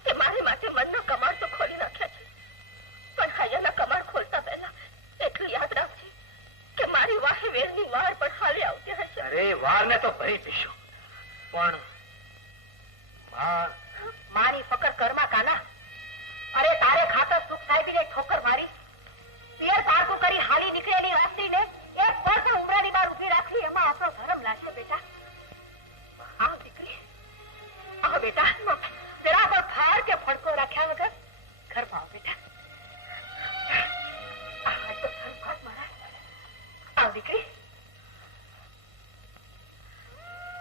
તે મારી માટે મનના કમાડ તો ખોલી નાખ્યા છે, પણ હૈયાના કમાડ ખોલતા પહેલા એટલું યાદ રાખજે કે મારી વાહે વેરની વાળ પણ હાલી આવતી હશે. અરે વાર ને તો ભરી પીશું, પણ મારી ફકર કરમાં કાના. અરે તારે ખાતર સુખ સાહેબીને ઠોકર મારી, પિયર પારકું કરી હાલી નીકળેલી રાત્રિને એક પળ પણ ઉમરાની બહાર ઉભી રાખવી, એમાં આપણો ધર્મ લાગે બેટા. આવ દીકરી, આવ બેટા, જરા પણ ફાર કે ફડકો રાખ્યા વગર ઘરમાં આવ બેટા. આજ તો સંકોચ મારા. આવ દીકરી.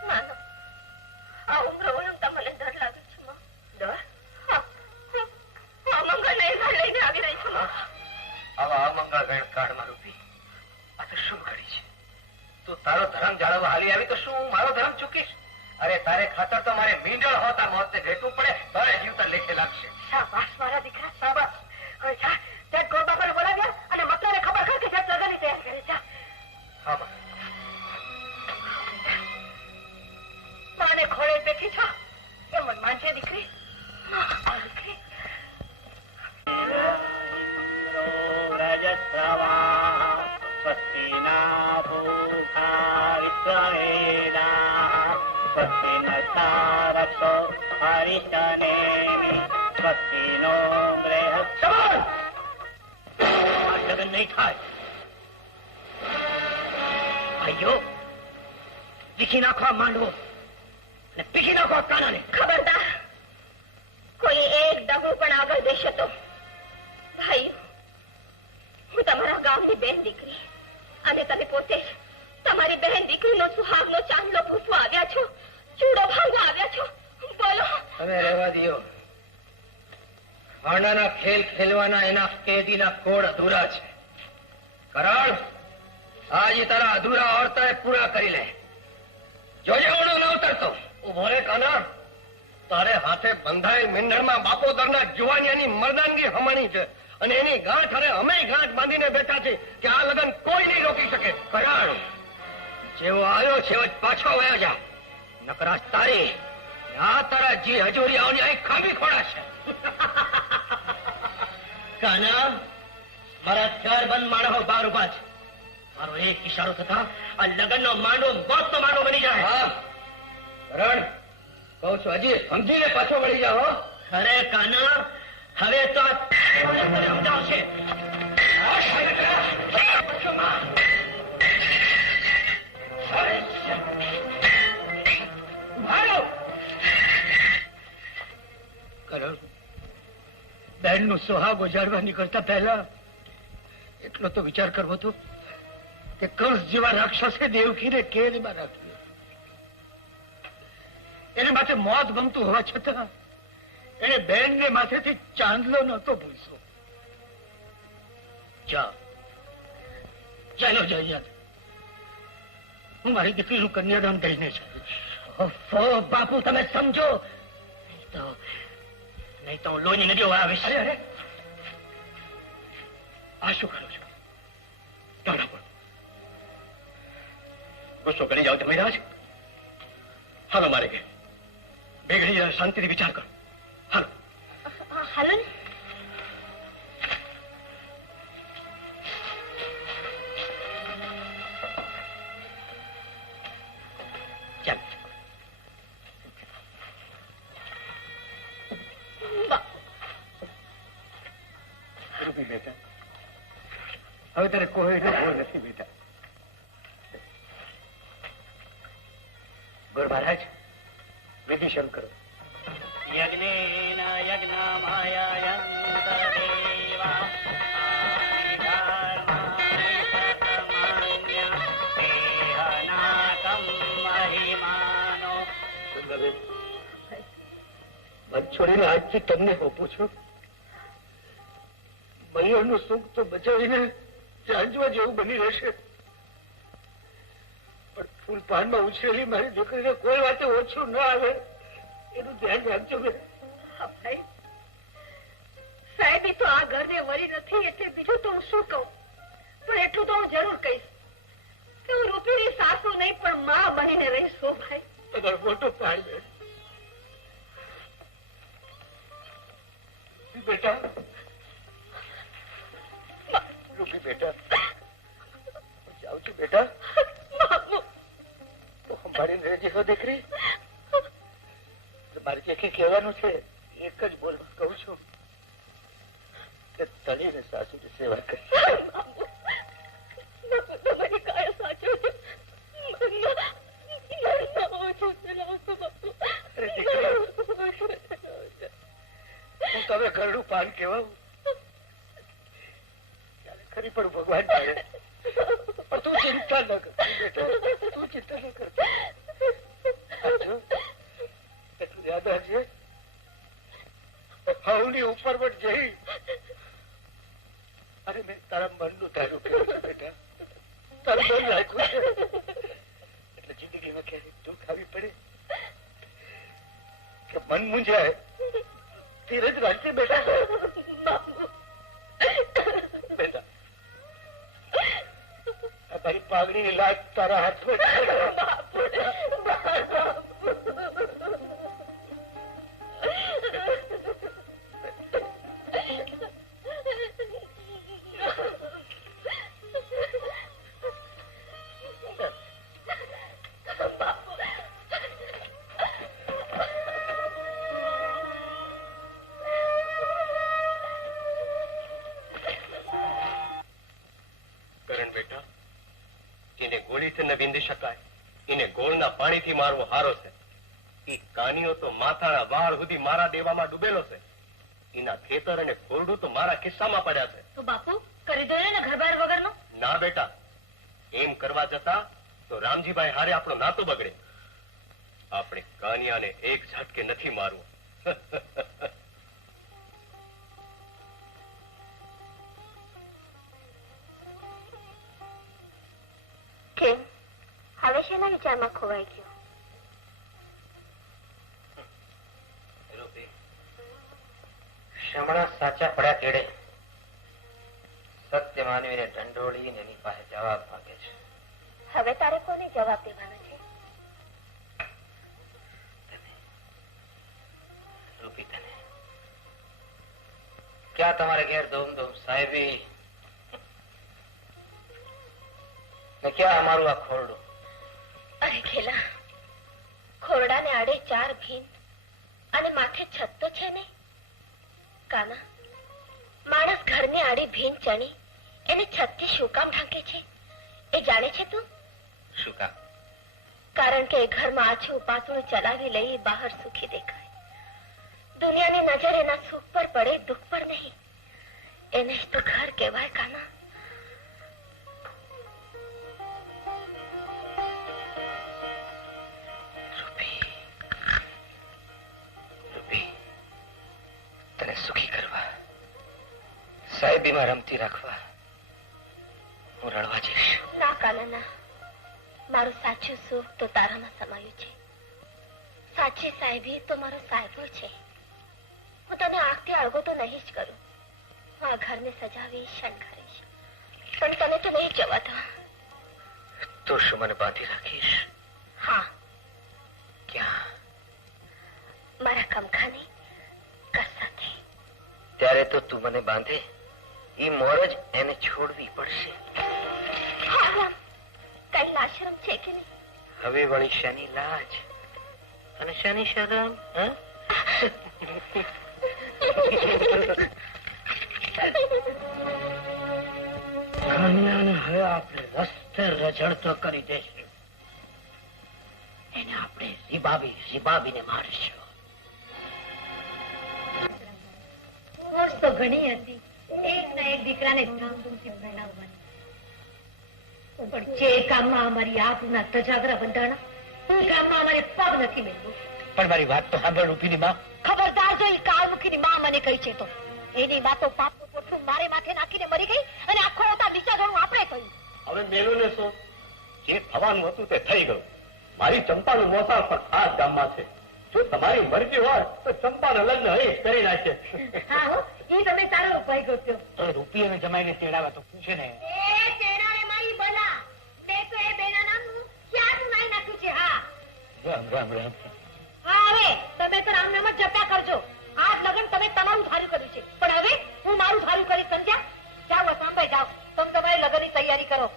ના ના, આ ઉમરો ઓળંગતા મને ડર લાગે છે માં. ડર? મંગળ લઈને આવી રહી છું. આવા અમંગળ વેણ કાળમાં રૂપી, આ તો શું કરી છે? તું તારો ધર્મ જાળવવા હાલી આવી તો શું હું મારો ધર્મ ચૂકીશ? અરે તારે ખાતર તો મારે મીંડળ હોતા મોતને ભેટવું પડે તો જીવતા લેખે લાગશે. શાબાશ મારા દીકરા, શાબાશ. હવે જા, જટ ગોરબાપાને બોલાવ્યા અને મતલબને ખબર કર કે જટ લગનની તૈયારી કરે. જા. હા બા. માને ખોળે બેઠી છો એ મન માનશે દીકરી. દીકરી લગ્ન નહીં થાય. ભાઈઓ, લીખી નાખવા માંડવો અને પીખી નાખવા કાનાને. ખબરદાર, કોઈ એક ડગલું પણ આગળ દેશે તો. ભાઈ, હું તમારા ગામની બેન દીકરી અને તમે પોતે જ તમારી બહેન દીકરીનો સુહાગનો ચાંદલો પૂછવા આવ્યા છો, ચૂડો ભાંગવા આવ્યા છો. બોલો. તમે રહેવા દો. ભાંડાના ખેલ ખેલવાના એના કેદીના કોડ અધૂરા છે. કરાળ, આજે તારા અધૂરા ઓરતા પૂરા કરી લે. જોજે ઓણો ન ઉતરતો. ઉભો રે કાના, તારે હાથે બંધાયેલ મીંડણમાં બાપોદરના જુવાનિયાની મર્દાનગી હમણી છે અને એની ગાંઠ અને અમે ગાંઠ બાંધીને બેઠા છે કે આ લગન કોઈ નહીં રોકી શકે. કરાળ, જેવો આવ્યો છે પાછો વયો જા, નકરાશ તારી આ તારા જી હજુરિયાઓની અહીં ખામી ખોડાશે. કાના, મારા ચાર બંધ માણસો બાર ઉભા છે. મારો એક ઈશારો થતા આ લગનનો માંડો મોતનો માંડો બની જાય. હા કરણ, કહું છું હજી સમજીને પાછો વળી જાઓ. અરે કાના, હવે તો સમજાવશે. કરણ, બહેન નું સુહાગ ઉજાડવા નીકળતા પહેલા એટલો તો વિચાર કરવો હતો કે કંસ જેવા રાક્ષસે દેવકીને કેદમાં રાખી. એને માથે મોત ગમતું હોવા છતાં એને બહેનને માથેથી ચાંદલો નહોતો ભૂલશો. ચાલો જઈએ, હું મારી દીકરીનું કન્યાદાન દઈને જઈશ. બાપુ તમે સમજો, નહીં તો હું લોહીની નદીઓ આવીશ. અરે આ શું કરો છો? ટાળા પણ ગુસ્સો કરી જાઓ જમીરાજ. હાલો મારે ઘેર બે ઘડી શાંતિથી વિચાર કરો. હાલો હાલો. ચાલ. રૂપી બેટા, હવે તારે કોઈ ભૂલ નથી બેટા. ગુરુ મહારાજ, વિધિ શરૂ કરો. યજ્ઞેન યજ્ઞમાયંતદેવા મત છોડીને આજથી તમને હોપું છું. મૈયરનું સુખ તો બચાવીને જાંજવા જેવું બની રહેશે, પણ ફૂલ પાનમાં ઉછરેલી મારી દીકરીને કોઈ વાતે ઓછું ન આવે એનું ધ્યાન રાખજો. ભાઈ સાહેબ, તો આ ઘરને વળી નથી એટલે બીજું તો હું શું કહું, પણ એટલું તો હું જરૂર કહીશ કે હું રૂપીની સાસુ નહીં પણ માં બનીને રહીશું. દેખો દીકરી, મારે જે કઈ કહેવાનું છે એક જ બોલવા કહું છું કે તળીને સાસુની સેવા કરી. તમારી કાયા સાચો છે. અરે દીકરી, હું તમે ઘરનું પાન કહેવાવું ત્યારે ખરી પણ ભગવાન જાણે. પણ તું ચિંતા ન કર બેટા, તું ચિંતા ન કર. એટલું યાદ રાખજે, હવની ઉપર પણ જઈ અરે મેં તારા મનનું તારું કર્યું છે બેટા, તારું મન રાખ્યું છે. એટલે જિંદગીમાં ક્યારેક દુઃખ આવી પડે કે મન મૂંઝાય, ધીરજ રાખજે બેટા. બેટા, આ તારી પાઘડીની લાજ તારા હાથમાં છે. કરણ બેટા, એને ગોળીથી ન વિંધી શકાય, એને ગોળના પાણીથી મારવો હારો છે. એ કાનીઓ તો માથાના વાળ સુધી મારા દેવામાં ડૂબેલો છે. એના ખેતર અને ખોરડું તો મારા ખિસ્સામાં પડ્યા છે. તો બાપુ કરી દો ને ઘર બહાર વગરનો. ના બેટા, એમ કરવા જતા તો રામજીભાઈ હારે આપણો નાતો બગડે. આપણે કાનિયાને એક ઝટકે નથી મારવું. કેમ હવે શેના વિચારમાં ખોવાઈ ગયો? શમણા સાચા પડ્યા કેડે સત્ય માનવીને ઢંઢોળીને એની પાસે જવાબ માંગે છે. હવે તારે કોને જવાબ દેવાનો છે? રૂપી તને ક્યાં તમારે ઘેર ધૂમ ધૂમ સાહેબી ને ક્યાં અમારું આ ખોરડું? અરે ખેલા, ખોરડાને આડે 4 ભીન અને માથે છત તો છે ને. કાના, માણસ ઘરની આડી ભીન ચણી એને છતથી શું કામ ઢાંકે છે એ જાણે છે તું? શું કામ? કારણ કે એ ઘરમાં આછું પાતળું ચલાવી લઈ બહાર સુખી દેખાય. દુનિયાની નજર એના સુખ પર પડે, દુઃખ પર નહીં. એને જ તો ઘર કહેવાય કાના. તને સુખી કરવા, સાહેબીમાં રમતી રાખવા હું રડવા જઈશ. ના કાના ના, મારું સાચું સુખ તો તારામાં સમાયું છે. સાચી સાહેબી તો મારો સાહેબો છે. હું તને આંખથી અળગો તો નહીં જ કરું. હું આ ઘરને સજાવીશ, શણગારીશ, પણ તને તો નહીં જવા દઉં. તું શું મને બાંધી રાખીશ? હા, ક્યાં? મારા કમખાની કર સાથે. ત્યારે તો તું મને બાંધે ઈ મોરજ એને છોડવી પડશે. હા, કઈ લાશરમ છે કે નહીં? હવે વળી શાની લાજ અને શાની શરમ? હવે આપણે રસ્તે રઝળતો કરી દેશું. એને આપણે ઝીબાવીને મારશું. મોજ તો ઘણી હતી, એક ના એક દીકરાને ધામધૂમથી ભણાવવાની. પણ જે કામમાં અમારી આબરૂના તજાગરા બંધાણા, એ કામમાં અમારે પગ નથી મેળવું. પણ મારી વાત તો સાંભળ રૂપીની માં. ખબરદાર જો એ કાળમુખીની માં મને કહી છે તો એની વાતો પાપનું પોઠું મારે માથે નાખીને મરી ગઈ અને આખો આવતા વિચારવાનું આપણે કહ્યું. હવે મેલો ને શું, જે થવાનું હતું તે થઈ ગયું. મારી ચંપાનું મોસાળ પણ આ જ ગામમાં છે. જો તમારી મરજી હોય તો ચંપાના લગ્ન અહીં કરી નાખે. હા હો, એ તમે સારો ઉપાય ગોત્યો. તો રૂપી અને જમાઈને તેડાવા તો પૂછે ને. એ તેડાએ મારી બલા, મેં તો એ બેના નામનું ક્યાંનું નાઈ નાખ્યું છે. હા રામ રામ રામ. હા, હવે તમે તો રામ નામ જ જપ્યા કરજો. આ લગ્ન તમે તમારું ધાર્યું કર્યું છે, પણ હવે હું મારું ધાર્યું કરી સમજ્યા? જાઓ સાંભળે જાઓ, તમે તમારી લગ્નની તૈયારી કરો.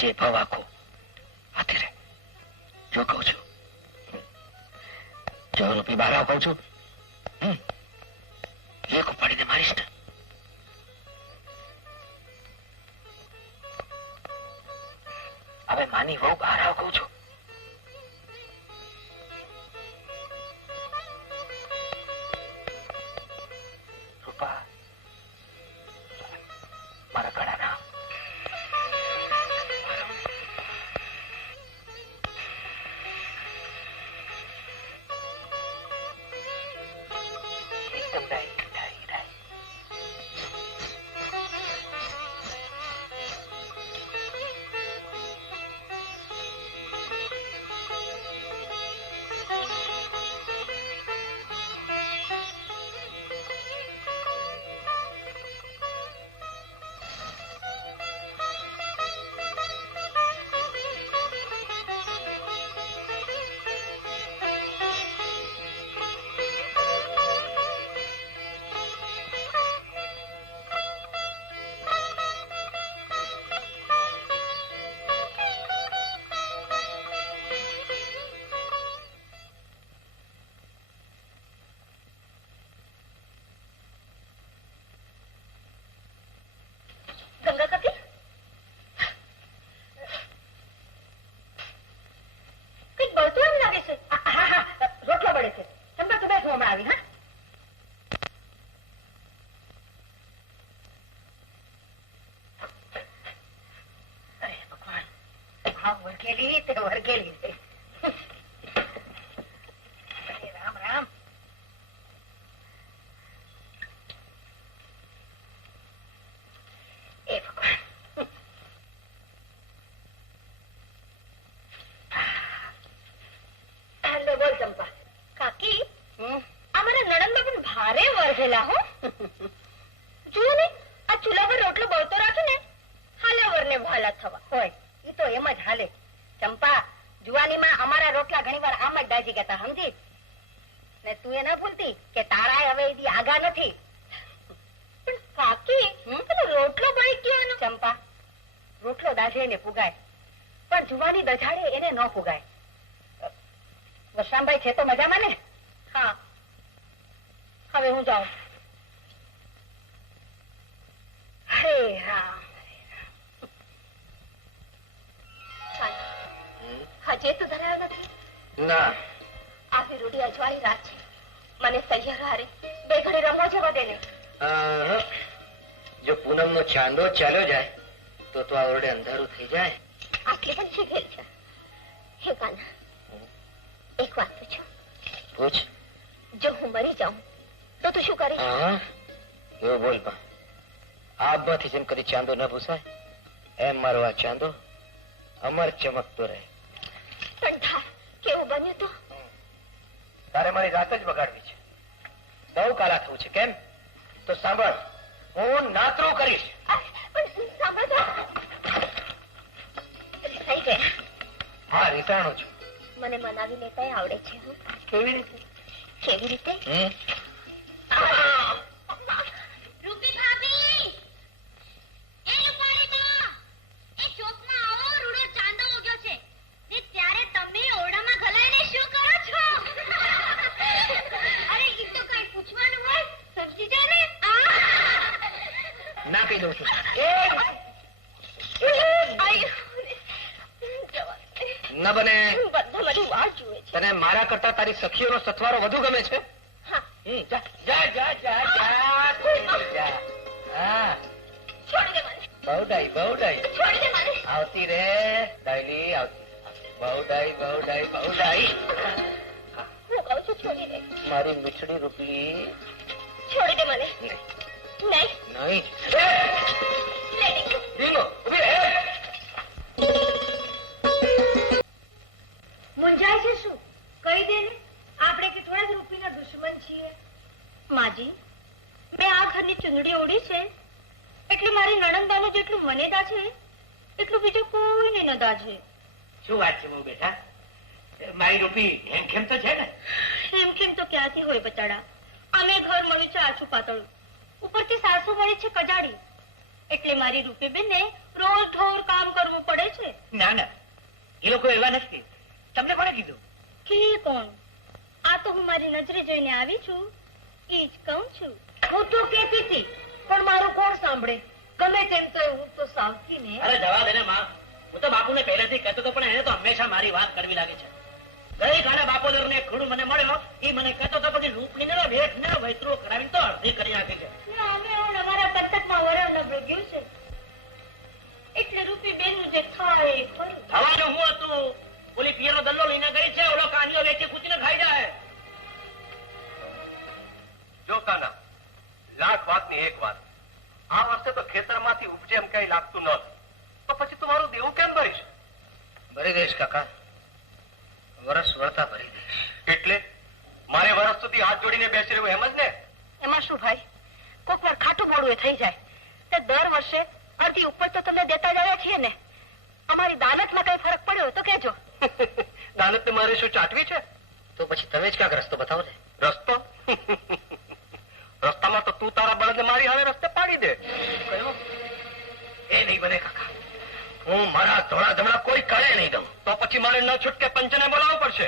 વચ્ચે ભાવ આખો હાથે રે. જો કહું છું, જો રૂપી બહાર આવ કહું છું, એક ઉપાડીને મારીશ ને. હવે માની વહુ બહાર આવ કહું છું. રૂપા મારા ગળાના એકદમ રાઈટ રાઈટ રાઈટ. ગંગા કાકી, કંઈક બળતું એમ લાગે છે. હા હા, રોટલો બળે છે. ચંપા તું બેસ, હું હમણાં આવી. હા, અરે ભગવાન, હા વળગેલી તે વળગેલી છે. અરે રામ રામ. એ ભગવાન. હેલો, બોલ ચંપા. કાકી, હમ? આ મારા નણંદમાં પણ ભારે વરઘેલા હો. જુઓ ને, આ ચૂલા પર રોટલો બળતો રાખીને હાલ્યા વરને ભાલા થવા. હોય ઈ તો એમ જ હાલે. ચંપા, જુવાનીમાં અમારા રોટલા ઘણીવાર આમ જ દાજી ગયા તા, સમજી? ને તું એ ના ભૂલતી કે તારાય હવે ઈ આગા નથી. પણ કાકી, પેલો રોટલો બળી ગયો ને. ચંપા, રોટલો દાજે ને પુગાય, પણ જુવાની દજાડે એને ન પુગાય. વસરામભાઈ છે તો મજામાં ને? હા, હવે હું જાઉં. હે રામ. હજે તું ધરાયો નથી. ના, આવી રૂડી અજવાળી રાત છે. મને સૈયર હારે બે ઘડી રમવા જવા દે ને. જો પૂનમ નો ચાંદો ચાલ્યો જાય તો આ ઓરડે અંધારું થઈ જાય. આટલી પણ શીખેલ છે. હે કાના, એક વાત પૂછો. પૂછ. જો હું મરી જાઉં તો તું શું કરીશ? હા, એવું બોલ બા. આબમાંથી જેમ કદી ચાંદો ન ભૂસાય એમ મારો આ ચાંદો અમર ચમકતો રહે. પણ થાય કેવું બન્યું તો? તારે મારી રાત જ બગાડવી છે. બહુ કાલા થવું છે. કેમ? તો સાંભળ, હું નાતરું કરીશ. પણ સાંભળો, થઈ ગયા. હા, રીસાણો છું. મને મનાવી લેતા આવડે છે. કેવી રીતે? કેવી રીતે? રૂપી ભાભી, એ રૂપાળી બા, એ ચોકમાં આવો, રૂડો ચાંદો ઉગ્યો છે. ને ત્યારે તમે ઓરડામાં ગલાઈને શું કરો છો? અરે ઈ તો કઈ પૂછવાનું હોય સમજી જા ને. ના કહી દઉં છું. ન બને. બધા મારી વાટ જુએ છે. તને મારા કરતા તારી સખીઓનો સથવારો વધુ ગમે છે? હા, જા જા જા જા જા. હા, છોડી દે મને. બહુ ડાઈ, બહુ ડાઈ. છોડી દે મને. આવતી રે ડાયલી, આવતી. બહુ ડાઈ, બહુ ડાઈ, બહુ ડાઈ. હું કહું છું છોડી દે. મારી મીઠડી રૂપલી. છોડી દે મને. નહીં. નહીં. Lady go. ધીમો, ઊભી રહે. મુંજાય છે શું? કહી દે ને, આપણે કે થોડા જ રૂપીના દુશ્મન છીએ. માજી, મેં આ ઘરની ચુંદડી ઓઢી છે એટલે મારી નણંદાનું જેટલું મને દાજે એટલું બીજું કોઈને ન દાજે. શું વાત છે બહુ બેટા? મારી રૂપી હેમખેમ તો છે ને? હેમખેમ તો ક્યાંથી હોય બચાડા. અમે ઘર મળ્યું છે આછું પાતળું, ઉપરથી સાસુ મળી છે કજાડી. એટલે મારી રૂપીબેનને રોજ થોર કામ કરવું પડે છે. ના ના, એ લોકો એવા નથી. તમને કોણે કીધું? કે કોણ? આ તો હું મારી નજરે જોઈને આવી છું, એ જ કહું છું. હું તો કહેતી હતી, પણ મારું કોણ સાંભળે? ગમે તેમ તો હું તો સાવતી ને. અરે જવા દે ને માં, હું તો બાપુને પહેલેથી કહેતો હતો, પણ એને તો હંમેશા મારી વાત કરવી લાગે છે. ગઈકાલે બાપોદર ને ખૂણું મને મળ્યો, એ મને કહેતો હતો પછી રૂપલીને વેઠ ને વૈતરો કરાવીને તો અડધી કરી નાખી છે. અમે અમારા પતકમાં વરણ નબળ્યું છે, એટલે રૂપીબેન નું જે થાય એ ખરું. થવાનું હું હતું? ઓલી પિયરનો દલ્લો લઈને ગઈ છે, ઓલો કાનીઓ વેચી કૂચીને ખાઈ જાય. જો કાના, લાખ વાતની એક વાત, આ વર્ષે તો ખેતરમાંથી ઉપજે એમ કઈ લાગતું ન, તો પછી તું મારું દેવું કેમ ભરીશ? ભરી દઈશ કાકા, વરસ વળતા ભરી દઈશ. એટલે મારે વર્ષ સુધી હાથ જોડીને બેસી રહેવું એમ જ ને? એમાં શું ભાઈ, કોક વાર ખાટું મોડું થઈ જાય તે દર વર્ષે અડધી ઉપર તો તમને દેતા જ આવ્યા છીએ ને. અમારી દાનતમાં કઈ ફરક પડ્યો તો કેજો. દાનત ને મારે શું ચાટવી છે? તો પછી તમે જ ક્યાંક રસ્તો બતાવો ને. રસ્તો? રસ્તામાં તો તું તારા બળદને મારી હવે રસ્તે પાડી દે. કયો? એ નહીં બને કાકા, હું મારા ધોળા ધમણા કોઈ કરે નહીં દઉં. તો પછી મારે ન છૂટકે પંચને બોલાવવું પડશે.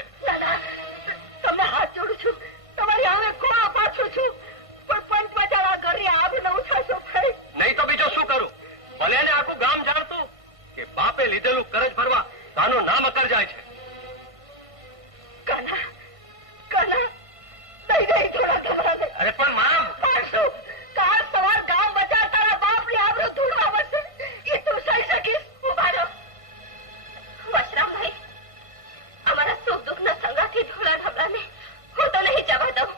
તમને હાથ જોડું છું, તમારી હવે કોણ પાછું છું, પણ પંચ બચારા ઘરે આવીને ઉઠાશો ભાઈ. નહીં તો બીજો શું કરું? ભલે ને આખું ગામ જાણતું કે બાપે લીધેલું કરજ ભરવા તાનું નામ અકર જાય છે. કાના કાના દઈ દઈ થોડા તમારે. અરે પણ મામ, પાછું કાલ સવાર ગામ બચાર તારા બાપની આબરૂ ધૂળવા પડશે, એ તું સહી શકીશ? ઉભા રહો વશરામભાઈ, અમારા સુખ દુઃખના સંગાથી ધોળા ઢબલાને હું તો નહીં જવા દઉં.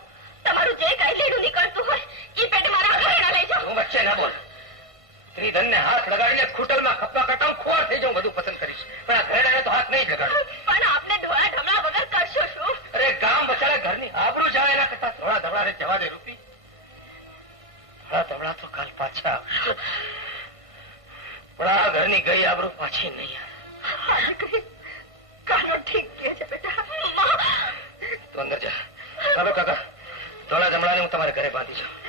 તમારું જે કઈ લેણું નીકળતું હોય એ પેટ મારા ઘરેણા લઈ જાઓ. તું વચ્ચે ના બોલ. સ્ત્રીધન ને હાથ લગાડીને ખૂટરમાં ખપ્પા કટાવ ખોર થઈ જાઉં, બધું પસંદ કરીશ, પણ આ ઘરેડાને તો હાથ નહીં લગાડું. પણ આપને ધોળા ઢબલા વગર કરશો શું? અરે ગામ બચારા ઘરની આબરૂ જાય એના કરતા ધોળા ધમણા જવા દે રૂપી. ધોળા ધમણા તો કાલ પાછા આવશે, પણ આ ઘરની ગઈ આબરૂ પાછી નહીં આવે. કાનો ઠીક કહે છે બેટા. તું અંદર જા. ચાલો કાકા, ધોળા ધમણાને હું તમારે ઘરે બાંધી જાઉં.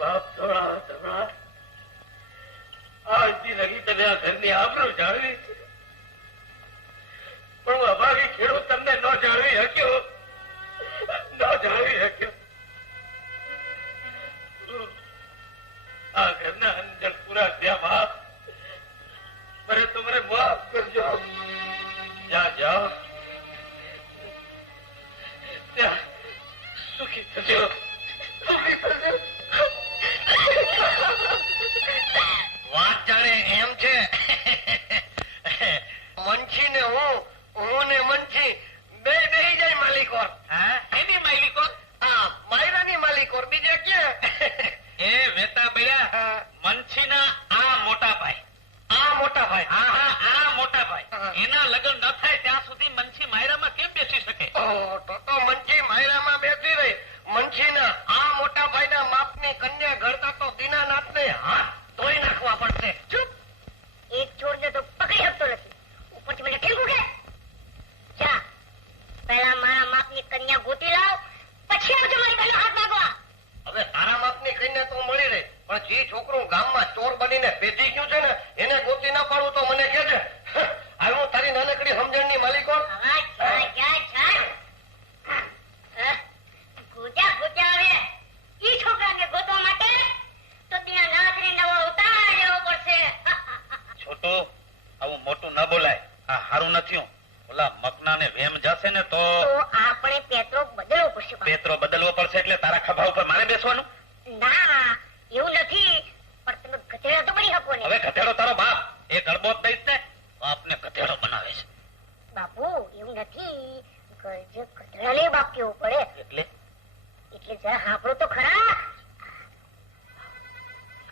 બાપ ધોળા ધમણા, આજથી લગી તમે આ ઘરની આબરૂ જાળવી છે, પણ હું અભાવી ખેડૂત તમને ન જાળવી શક્યો, ન જાળવી શક્યો. આ ઘરના અંજળ પૂરા થયા બાપ, મને તમારે માફ કરજો. જ્યાં જાઓ ત્યાં સુખી થજો, સુખી થજો. વાત જાણે એમ છે, મંછી ને હું ને મંછી બે બેહી જાય માલિકોર. એની માલિકો હા, માયરાની માલિકોર, બીજે ક્યાં? એ વેતા બૈરા મંછીના આ મોટા ભાઈ. આ મોટા ભાઈ. હા હા, આ મોટા ભાઈ. એના લગ્ન ન થાય ત્યાં સુધી મંછી માયરામાં કેમ બેસી શકે? ઓહો, તો મંછી માયરામાં બેસી રહી. મંછીના આ મોટા ભાઈના માપની કન્યા ઘડતા તો દીનાનાથને હાથ ધોઈ નાખવા પડશે. ચૂપ! એક છોડને તો પકડી શકતો નથી, ઉપરથી મને કેમ મૂકે? જા, પહેલા મારા માપની કન્યા ગોતી લાવ, પછી આવજો મારી બહેનો હાથ માંગવા. હવે તારા માપની કન્યા તો મળી રહી, પણ જે છોકરું ગામમાં ચોર બનીને પેટી ગયું છે ને એને ગોતી ના પાડું તો મને કે છે. હવે હું તારી નાનકડી સમજણની માલિકો. ગોત્યા આવે ઈ છોકરાને ગોતવા માટે તો ત્યાં નાથરી નવો અવતાર લેવો પડશે. છોટો, આવું મોટું ન બોલાય, આ હારું નથી. ઓલા મકનાને વેમ જશે ને તો આપણે પેત્રો બદલવો પડશે. પેત્રો બદલવો પડશે એટલે તારા ખભા ઉપર મારે બેસવાનું? ના, એવું નથી, પણ તમે ગધેડા તો બની શકો ને. હવે ગધેડો તારો બાપ, એ ગળબોત દઈશ ને તો આપને ગધેડો બનાવે છે. બાપુ એવું નથી, ગધેડાને બાપ કેવું પડે. એટલે જરા હાંભળો તો ખરા.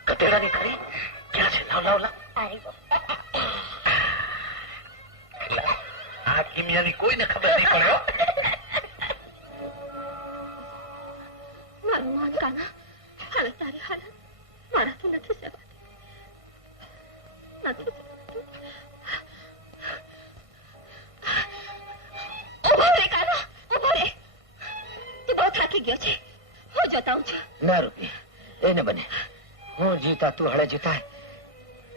ગધેડાની ખરી ક્યાં છે? લાવ લાવ લાવ. આ કિમિયાની કોઈને ખબર નહીં પડે હો. મારું માન કાના, હાલત તારી હાલત મારાથી નથી સેવાતી, નથી સેવાતી. કહું છું. ના રૂપી, એને બને. હું જીવતા તું હળે જીવતા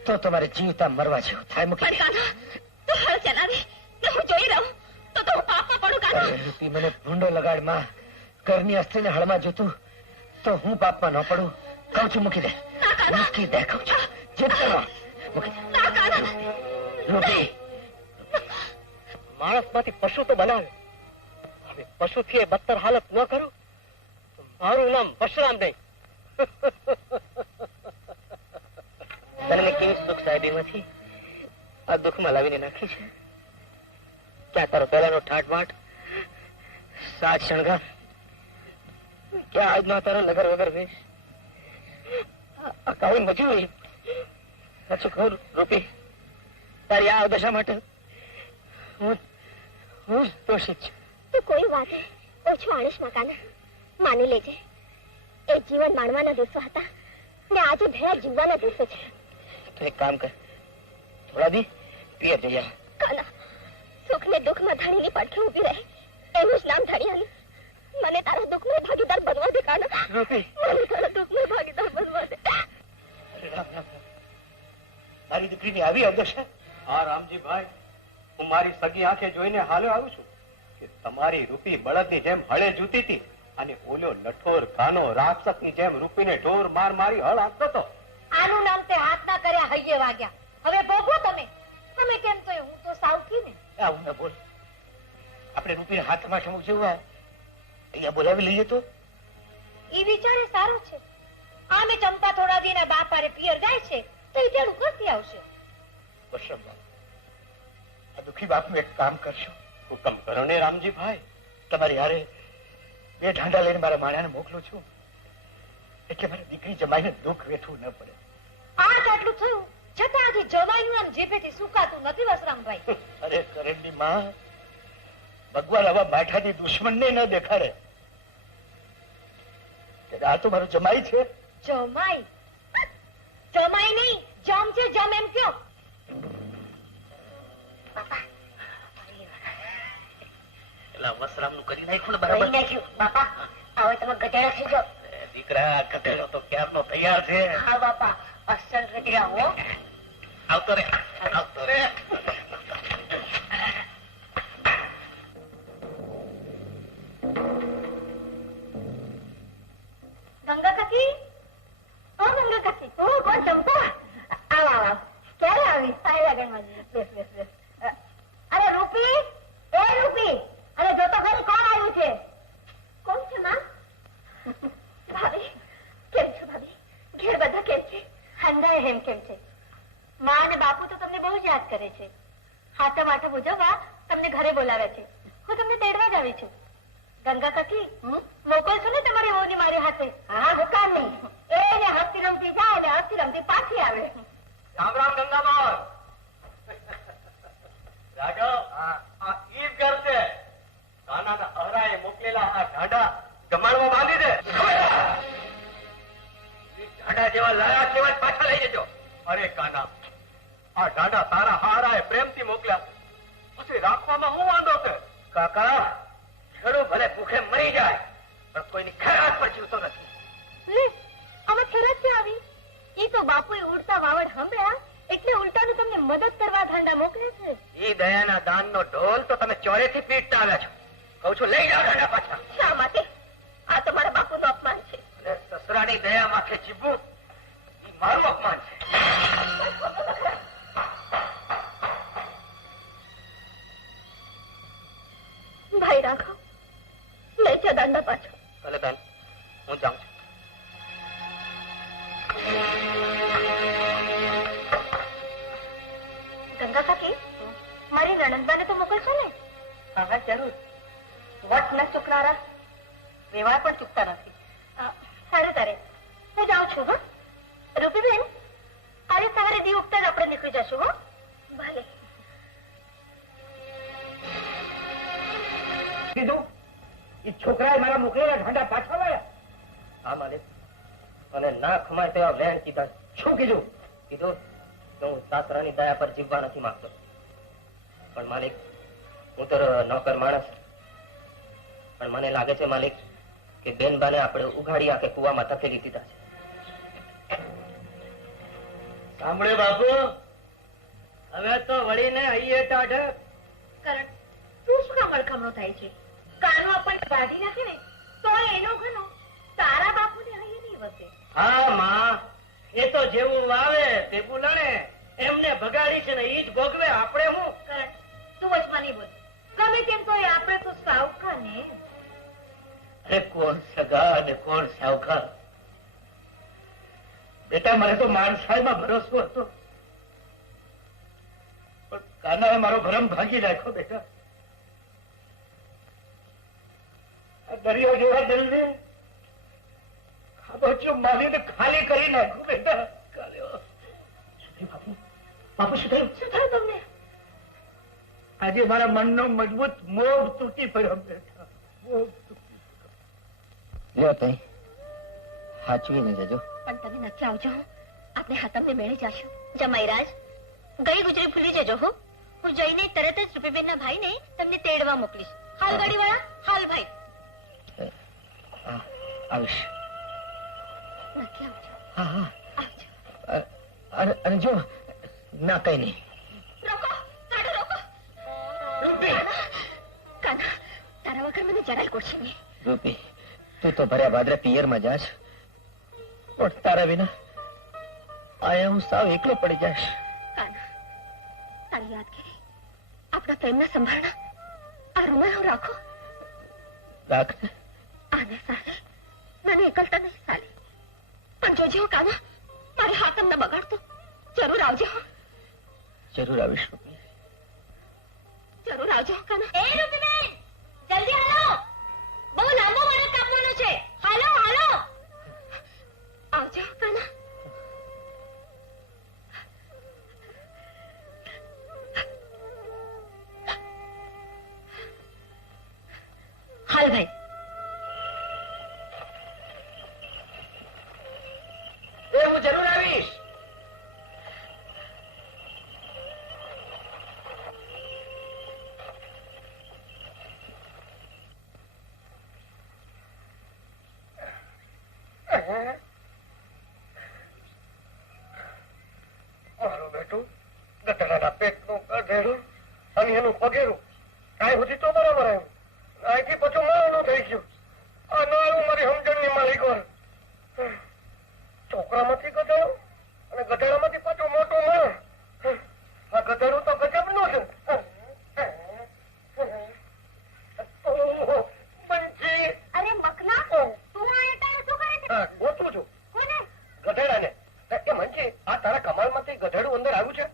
તો તમારે જીવતા મરવા જેવું થાય. મૂકી પણ કાના, તું હળ ચલાવી ને હું જોઈ રહું તો હું પાપમાં પડું. કાના, રૂપી, મને ભૂંડો લગાડ માં. ઘરની અસ્ત્રીને હળમાં જોતું તો હું પાપમાં ન પડું. કહું છું મૂકી દે, મૂકી દે કહું છું. જેટલો મૂકી દે. ના કાના, રૂપી, માણસ માંથી પશુ તો બનાવે, હવે પશુ થી બદતર હાલત ન કરું તો મારું નામ પરશુરામ નહીં. તને કેવી સુખ સાહેબીમાંથી આ દુઃખમાં લાવીને નાખી છે. ક્યાં તારો પહેલાનો ઠાઠ સાજ શણગાર, ક્યાં આજનો તારો લગર વગર વેશ, આ કાળી મજૂરી. સાચું કહું રૂપી, તારી આ દશા માટે હું જ દોષિત છું. તું કોઈ વાત ઓછું આણીશ ના કાના. માની લેજે, એ જીવન માણવાના દિવસો હતા ને આજે ભેળા જીવવાના દિવસો છે. તો એક કામ કર, થોડા દી પિયર જઈ આવ. કાના, સુખ ને દુઃખ માં ધણીની પડખે ઉભી રહે એનું જ નામ ધણિયાની. મને તારા દુઃખ માં ભાગીદાર બનવા દે કાના. રૂપી, મને તારા દુઃખ માં ભાગીદાર બનવા દે. અરે રામ રામ. મારી દીકરીની આવી અવદશા. હા રામજીભાઈ, હું મારી સગી આંખે જોઈને હાલ્યો આવું છું કે તમારી રૂપી બળદની જેમ હળે જૂતી હતી અને ઓલ્યો લઠોર કાનો રાક્ષસની જેમ રૂપીને ઢોર માર મારી હળ આપતો હતો. આનું નામ તે હાથ ના કર્યા હૈયે વાગ્યા. હવે ભોગવો તમે. તમે કેમ તો હું તો સાવકી ને. આવું ના બોલ. આપણે રૂપીને હાથમાં ઠમુક જેવું અહીંયા બોલાવી લઈએ તો. એ વિચારે સારો છે. આમે ચંપા થોડા દી ના બાપ હારે પિયર જાય છે તો એ તેડું કરતી આવશે. પરશુરામ બાપુ, આ દુઃખી બાપનું એક કામ કરશો. હુકમ કરો ને રામજીભાઈ. તમારી હારે બે ઢાંડા લઈને મારા માળાને મોકલું છું એટલે મારી દીકરી જમાઈને દુઃખ વેઠવું ન પડે. આ કેટલું થયું છતાં આથી જમાઈનું નામ જીભેથી સુકાતું નથી વસરામભાઈ. અરે કરણની માં, ભગવાન આવા માઠાથી દુશ્મનને ન દેખાડે. આ તો મારું જમાઈ છે. જમાઈ? જમાઈ નહીં, જમ છે. જમ એમ કયો. વસરામ નું કરી નાખ્યું ને બરાબર. બાપા, હવે તમે ગધેડા થઈ જાઓ. દીકરા, કટેલો તો ક્યારનો તૈયાર છે. હા બાપા, અસલ ગધેડા હો. આવતો રે, આવતો રે. ગંગા કાકી, ઓ ગંગા કાકી. ઓ કોણ ચંપા? આવ આવ આવ. ક્યારે આવી? આવ્યા ગણવાજી. બેસ બેસ બેસ. અરે રૂપી, એ રૂપી, અરે જો તો ખરી કોણ આવ્યું છે? કોણ છે માં? ભાભી, કેમ છો ભાભી? ઘેર બધા કેમ છે? હંગાએ હેમ કેમ છે? માં અને બાપુ તો તમને બહુ જ યાદ કરે છે. હાથમ આઠમ ઉજવવા તમને ઘરે બોલાવ્યા છે. હું તમને તેડવા જ આવી છું. ગંગા કાકી, મોકલશો ને તમારી વહુની મારી હાથે? હા, હુકામ નહીં. એને હસતી રમતી જાય ને હસતી રમતી પાછી આવે. રામ રામ ગંગામાં. રાઘવ, આ ઈ ઘર છે. કાનાના અહરાએ મોકલેલા આ ઢાંડા જમાડવા બાંધી દે. ઢાંડા જેવા લાયા કેવા જ પાછા લઈ જજો. અરે કાના, આ ઢાંડા તારા હારાએ પ્રેમથી મોકલ્યા, પછી રાખવામાં શું વાંધો છે? કાકા, ખેડૂ ભલે ભૂખે મરી જાય પણ કોઈની ખરાબ પર જીવતો નથી. લે, આમાં ખરાબ ક્યાં આવી? એ તો બાપુએ ઉડતા વાવડ સાંભળ્યા એટલે ઉલટાનું તમને મદદ કરવા ઢાંડા મોકલે છે. ઈ દયાના દાનનો ઢોલ તો તમે ચોરેથી પીટતા આવ્યા છો. કહું છું લઈ જાઓ ઢાંડા પાછા. શા માટે? આ તો મારા બાપુનું અપમાન છે. અને સસરાની દયા માથે જીવવું ઈ મારું અપમાન છે. ભાઈ રાઘવ, લઈ જા દાંડા પાછો. ભલે બેન, હું જાઉં છું. ગંગા કાકી, મારી નણંદબાને તો મોકલશો ને? હા જરૂર. વટ ન ચૂકનારા વ્યવહાર પણ ચૂકતા નથી. સારું તારે, હું જાઉં છું. હા રૂપીબેન, આજે સવારે દી ઉગતા જ આપણે નીકળી જશું. હો ભલે. કીધું એ છોકરાએ મારા મોકલેલા ઢાંડા પાછા લાયા. હા માલિક, અને ના ખમાય તેવા વેણ કીધા. શું કીધું? કીધું કે હું સાસરાની દયા પર જીવવા નથી માંગતો. પણ માલિક, હું તો નોકર માણસ, પણ મને લાગે છે માલિક કે કે બેનબાને આપણે ઉઘાડી આંખે કુવામાં ધકેલી દીધા છે. સાંભળે બાપુ, હવે તો વળીને આઈએ ટાઢે. કરણ, તું શું કામ અડખમણો થાય છે? કાનો આપણને કાઢી નાખે ને તો એનો ઘનો તારા બાપુને અહીં નહીં વસે. હા માં, એ તો જેવું વાવે તેવું લણે. એમને બગાડી છે ને ઈ જ ભોગવે. આપણે હું? કરણ, તું વચમાં નહીં બોલ. ગમે તેમ તો આપણે તો સાવકા ને. અરે કોણ સગા અને કોણ સાવકાર? બેટા, મને તો માણસાઈમાં ભરોસો હતો, પણ કાનાએ મારો ભરમ ભાંગી નાખ્યો. બેટા, આ દરિયો જેવા દિલને ખાબોચિયો મારીને ખાલી કરી નાખ્યું. બેટા, બાપુ શું થયું? શું થયું તમને? આજે મારા મનનો મજબૂત મોહ તૂટી પડ્યો. બેટા, મોહ તૂટી. લ્યો તઈ હાચવીને જજો. પણ તમે નથી આવજો. આપણે હાતમને મેળે જાશું. જમાઈરાજ, ગઈ ગુજરી ભૂલી જજો હો. હું જઈને તરત જ રૂપીબેનના ભાઈને તમને તેડવા મોકલીશ. હાલ ગાડીવાળા, હાલ ભાઈ. આવીશ. નથી આવજો. હા હા. આવજો. અને જો ના કઈ નહીં. રોકો, ગાડો રોકો. કાના, તારા વગર મને જરાય કોડશે નહીં. રૂપી, તું તો ભર્યા ભાદરે પિયરમાં જાશ, પણ તારા વિના આયા હું સાવ એકલો પડી જાશ. કાના, તારી યાદગીરી આપણા પ્રેમના સંભાળના આ રૂમાલ રાખો. રાખ. આને સાલે મને એકલતા નહીં સાલે. પણ જોજે હો કાના, મારે હાથ તમને બગાડતો. જરૂર આવજો હો. જરૂર આવીશ રૂપી. જરૂર આવજો હો કાના. એ રૂપીબેન, જલ્દી હાલો. બહુ લાંબો મારો કાપવાનો છે. હાલો હાલો. આવજો હો કાના. હાલ ભાઈ. એ હું જરૂર આવીશ. મારું બેટું ગધેડાના પેટનું ગધેડું અને એનું પગેરું કાંઈ સુધી તો બરાબર આવ્યું. અહીંથી પાછું મારું થઈ ગયું. આ નાળું મારી સમજણની માલિક હોય. છોકરામાંથી ગધેડું અને ગધેડામાંથી પાછું મોટું માણ. આ ગધેડું તો ગજબનું છે. બંચી. અરે મકના, તું આ એટાણે શું કરે છે? ગોતું છું કોને? ગધેડાને. એ મંચી, આ તારા કમાલમાંથી ગધેડું અંદર આવ્યું છે?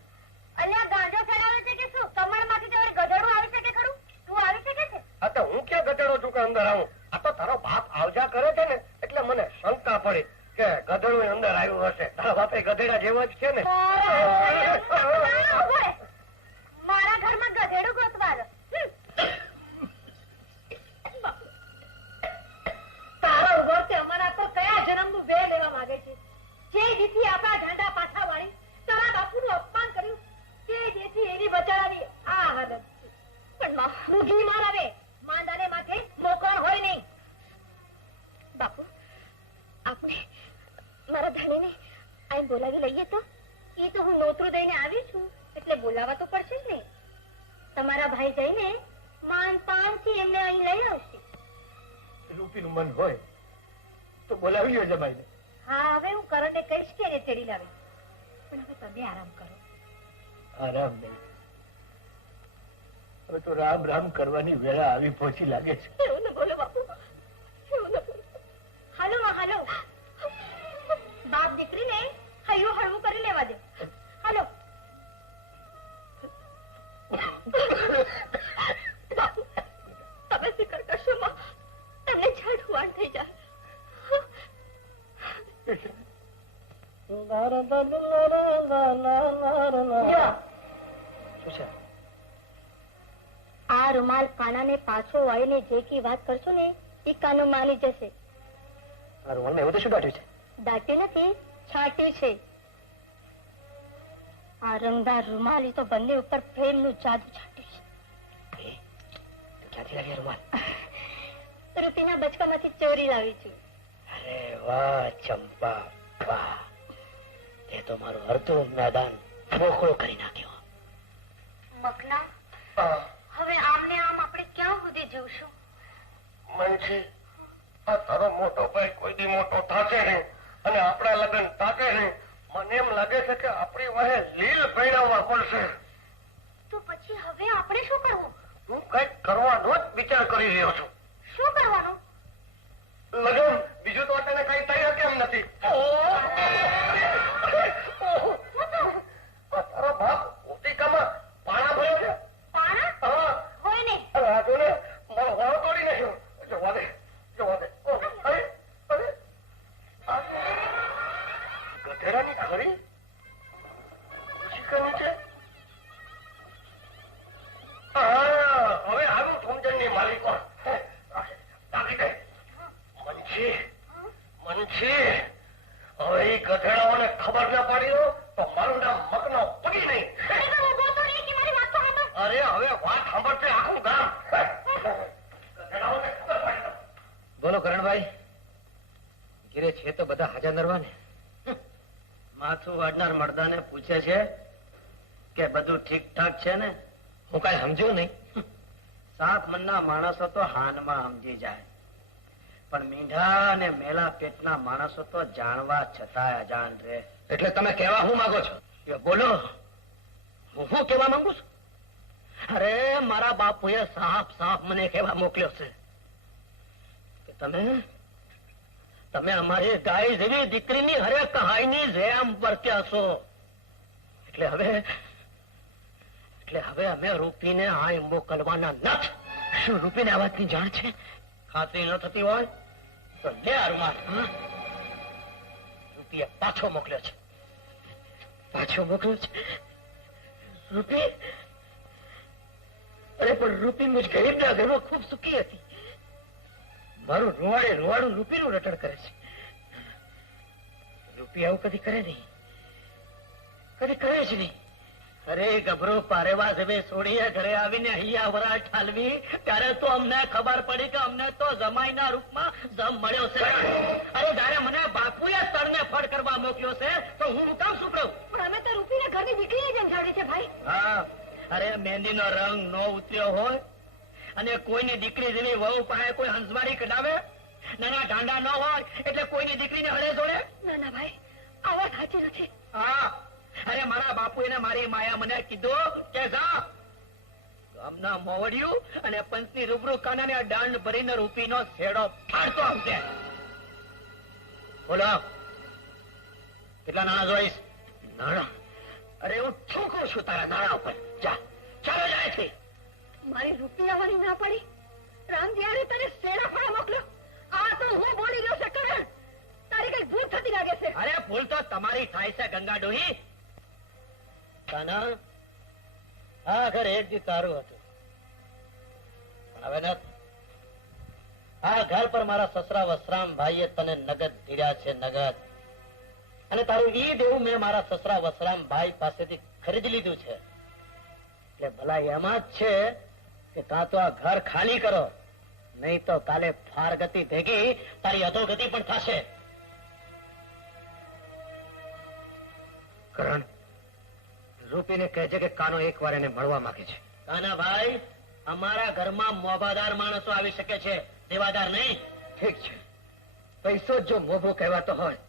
અલ્યા ગાંજો ફેરવે છે કે શું? કમળમાંથી તો ગધેડું આવી શકે ખરું? તું આવી શકે છે? આ તો હું ક્યાં ગધેડો છું કે અંદર આવું? આ તો તારો બાપ આવજા કરે છે ને એટલે મને શંકા પડી કે ગધેડું અંદર આવ્યું હશે. તારા બાપે ગધેડા જેવો જ છે ને. મારા ઘરમાં ગધેડું ગોતવા દો. તારા ઉભો છે અમારા તો કયા જન્મનું વેર લેવા માંગે છે? જે દીથી આપણા ઝંડા પાછા વાળી તારા બાપુનું અપમાન કર્યું તે જેથી એની બચારાની આ હાલત છે. પણ માં, રૂઢી માર આવે માંદાને માથે મોકળ હોય નહીં. બાપુ, આપણે મારા ધણીને અહીં બોલાવી લઈએ તો? એ તો હું નોતરું દઈને આવી છું એટલે બોલાવા તો પડશે જ ને. તમારા ભાઈ જઈને માન પાનથી એમને અહીં લઈ આવશે. રૂપીનું મન હોય તો બોલાવ્યો જમાઈને. હા, હવે હું કરણને કહીશ કે એને તેડી લાવે. પણ હવે તમે આરામ કરો. આરામ નહીં. હવે તો રામ રામ કરવાની વેળા આવી પહોંચી લાગે છે. એવું ન બોલો બાપુ, એવું ન બોલો. હાલો માં હાલો. બાપ દીકરીને હૈયું હળવું કરી લેવા દે. હાલો. બાપુ, તમે ફિકર કરશો માં, તમને ઝાડ હુવાણ થઈ જાય. શું છે? આ રૂમાલ કાનાને પાછો વાળીને જે કી વાત કરશો ને એ કાનો માની જશે. આ રૂમાલમાં એવું તો શું દાટ્યું છે? દાટી નથી, છાંટી છે. આ રંગદાર રૂમાલ તો બંને ઉપર પ્રેમનું જાદુ છાંટ્યું છે. ક્યાંથી લાગ્યા રૂમાલ? રૂપીના બચકામાંથી ચોરી લાવી છું. અરે વાહ ચંપા વાહ, તે તો મારું અડધું મેદાન મોકળો કરી નાખ્યો. મખના, હવે આમને આમ આપણે ક્યાં સુધી જીવશું? મનસી, આ તારો મોટો ભાઈ કોઈ દી મોટો થાશે નહીં અને આપણા લગ્ન તાકે નહીં. મને એમ લાગે છે કે આપણી વાહે લીલ પરિણામવા પડશે. તો પછી હવે આપણે શું કરવું? હું કઈક કરવાનો જ વિચાર કરી રહ્યો છું. શું કરવાનું? લગ્ન, બીજું તો તને કઈ તૈયાર કેમ નથી? તારો બાપ ઉતિકામાં પાણા ભર્યો છે. પાણા હા, હોય ને. અરે આ જો ને, મારો વાળ તોડી નાખ્યો. જવા દે, જવા દે. અરે, અરે, આ ગધેડાની ખરી ઉતિકા નીચે. હા, હવે આવ્યું સમજણની માલિકો. તાકી દે. મનસી, મનસી, હવે એ ગધેડાઓને ખબર ના પડી હો તો મારું નામ મગનો પડી નહીં. અરે હવે વાત સાંભળશે આખું ગામ. ગધેડાઓને ખબર પડી. બોલો કરણભાઈ, ઘીરે છે તો બધા હાજર નરવા ને? માથું વાડનાર મર્દાને પૂછે છે કે બધું ઠીક ઠાક છે ને? હું કઈ સમજ્યો નહીં. સાત મનના માણસો તો હાનમાં સમજી જાય, પણ મીંઢા અને મેલા પેટના માણસો તો જાણવા છતાંય અજાણ રહે. એટલે તમે કહેવા શું માંગો છો? બોલો, હું શું કહેવા માંગુ છું? અરે મારા બાપુએ સાફ સાફ મને કહેવા મોકલ્યો છે કે તમે અમારી ગાય જેવી દીકરીની હરેક કહાઈની જેમ વર્ત્યા છો. એટલે હવે અમે રૂપીને આ મોકલવાના નથી. શું રૂપીને આ વાતની જાણ છે? ખાતરી ન થતી હોય તો લે અરમાન. રૂપીએ પાછો મોકલ્યો છે. રૂપી? અરે પણ રૂપી મુજ ગરીબના ઘરમાં ખૂબ સુખી હતી. મારું રૂવાડું રૂપીનું રટણ કરે છે. રૂપી આવું કદી કરે નહીં, કદી કરે જ નહીં. અરે ગભરો પારેવા જવે છોડીએ ઘરે આવીને હૈયા વરા ઠાલવી ત્યારે તો અમને ખબર પડી કે અમને તો જમાઈના રૂપમાં જમ મળ્યો છે. અરે જયારે મને બાપુએ તળને ફળ કરવા મોકલ્યો છે તો હું કામ શું કરું? પણ અમે તો રૂપીને ઘરની દીકરીએ જેમ જાણી છે ભાઈ. હા, અરે મહેંદીનો રંગ નો ઉતર્યો હોય અને કોઈની દીકરી જેવી વહુ પાસે કોઈ હંસવારી કઢાવે, નાના ઢાંડા ન હોય એટલે કોઈની દીકરીને હળે જોડે? ના ના ભાઈ, આ વાત સાચી નથી. હા, અરે મારા બાપુએ મારી માયા મને કીધું કે જા ગામના મોવડિયું અને પંચની રૂબરૂ કાનાને દાંડ ભરીને રૂપીનો છેડો ફાડતો આવશે. બોલો, કેટલા નાણા જોઈશ? નાણા? અરે હું ઠોકું છું તારા નાણા ઉપર. જા, ચાલો જાય છે. મારી રૂપી આવવાની ના પડી. રામજીયારે તને શેરા ફળા મોકલ્યો. આ તો હું બોલી ગયો છે કરણ. તારી કઈ ભૂલ થતી લાગે છે. અરે ભૂલ તો તમારી થાય છે ગંગા ડોહી. કાના, આ ઘર એક દી તારું હતું પણ હવે નથી. આ ઘર પર મારા સસરા વસરામ ભાઈએ તને નગદ ધીર્યા છે, નગદ. અને તારું ઈ દેવું મેં મારા સસરા વસરામ ભાઈ પાસેથી ખરીદી લીધું છે. એટલે ભલા એમાં જ છે કે કાં તો આ ઘર ખાલી કરો, નહીં તો કાલે ફાર ગતિ ભેગી તારી અધોગતિ પણ થશે. કરણ, રૂપીને કહેજે કે કાનો એકવાર એને મળવા માંગે છે. કાના ભાઈ, અમારા ઘરમાં મોભાદાર માણસો આવી શકે છે, દેવાદાર નહીં. ઠીક છે, પૈસો જો મોભો કહેવાતો હોય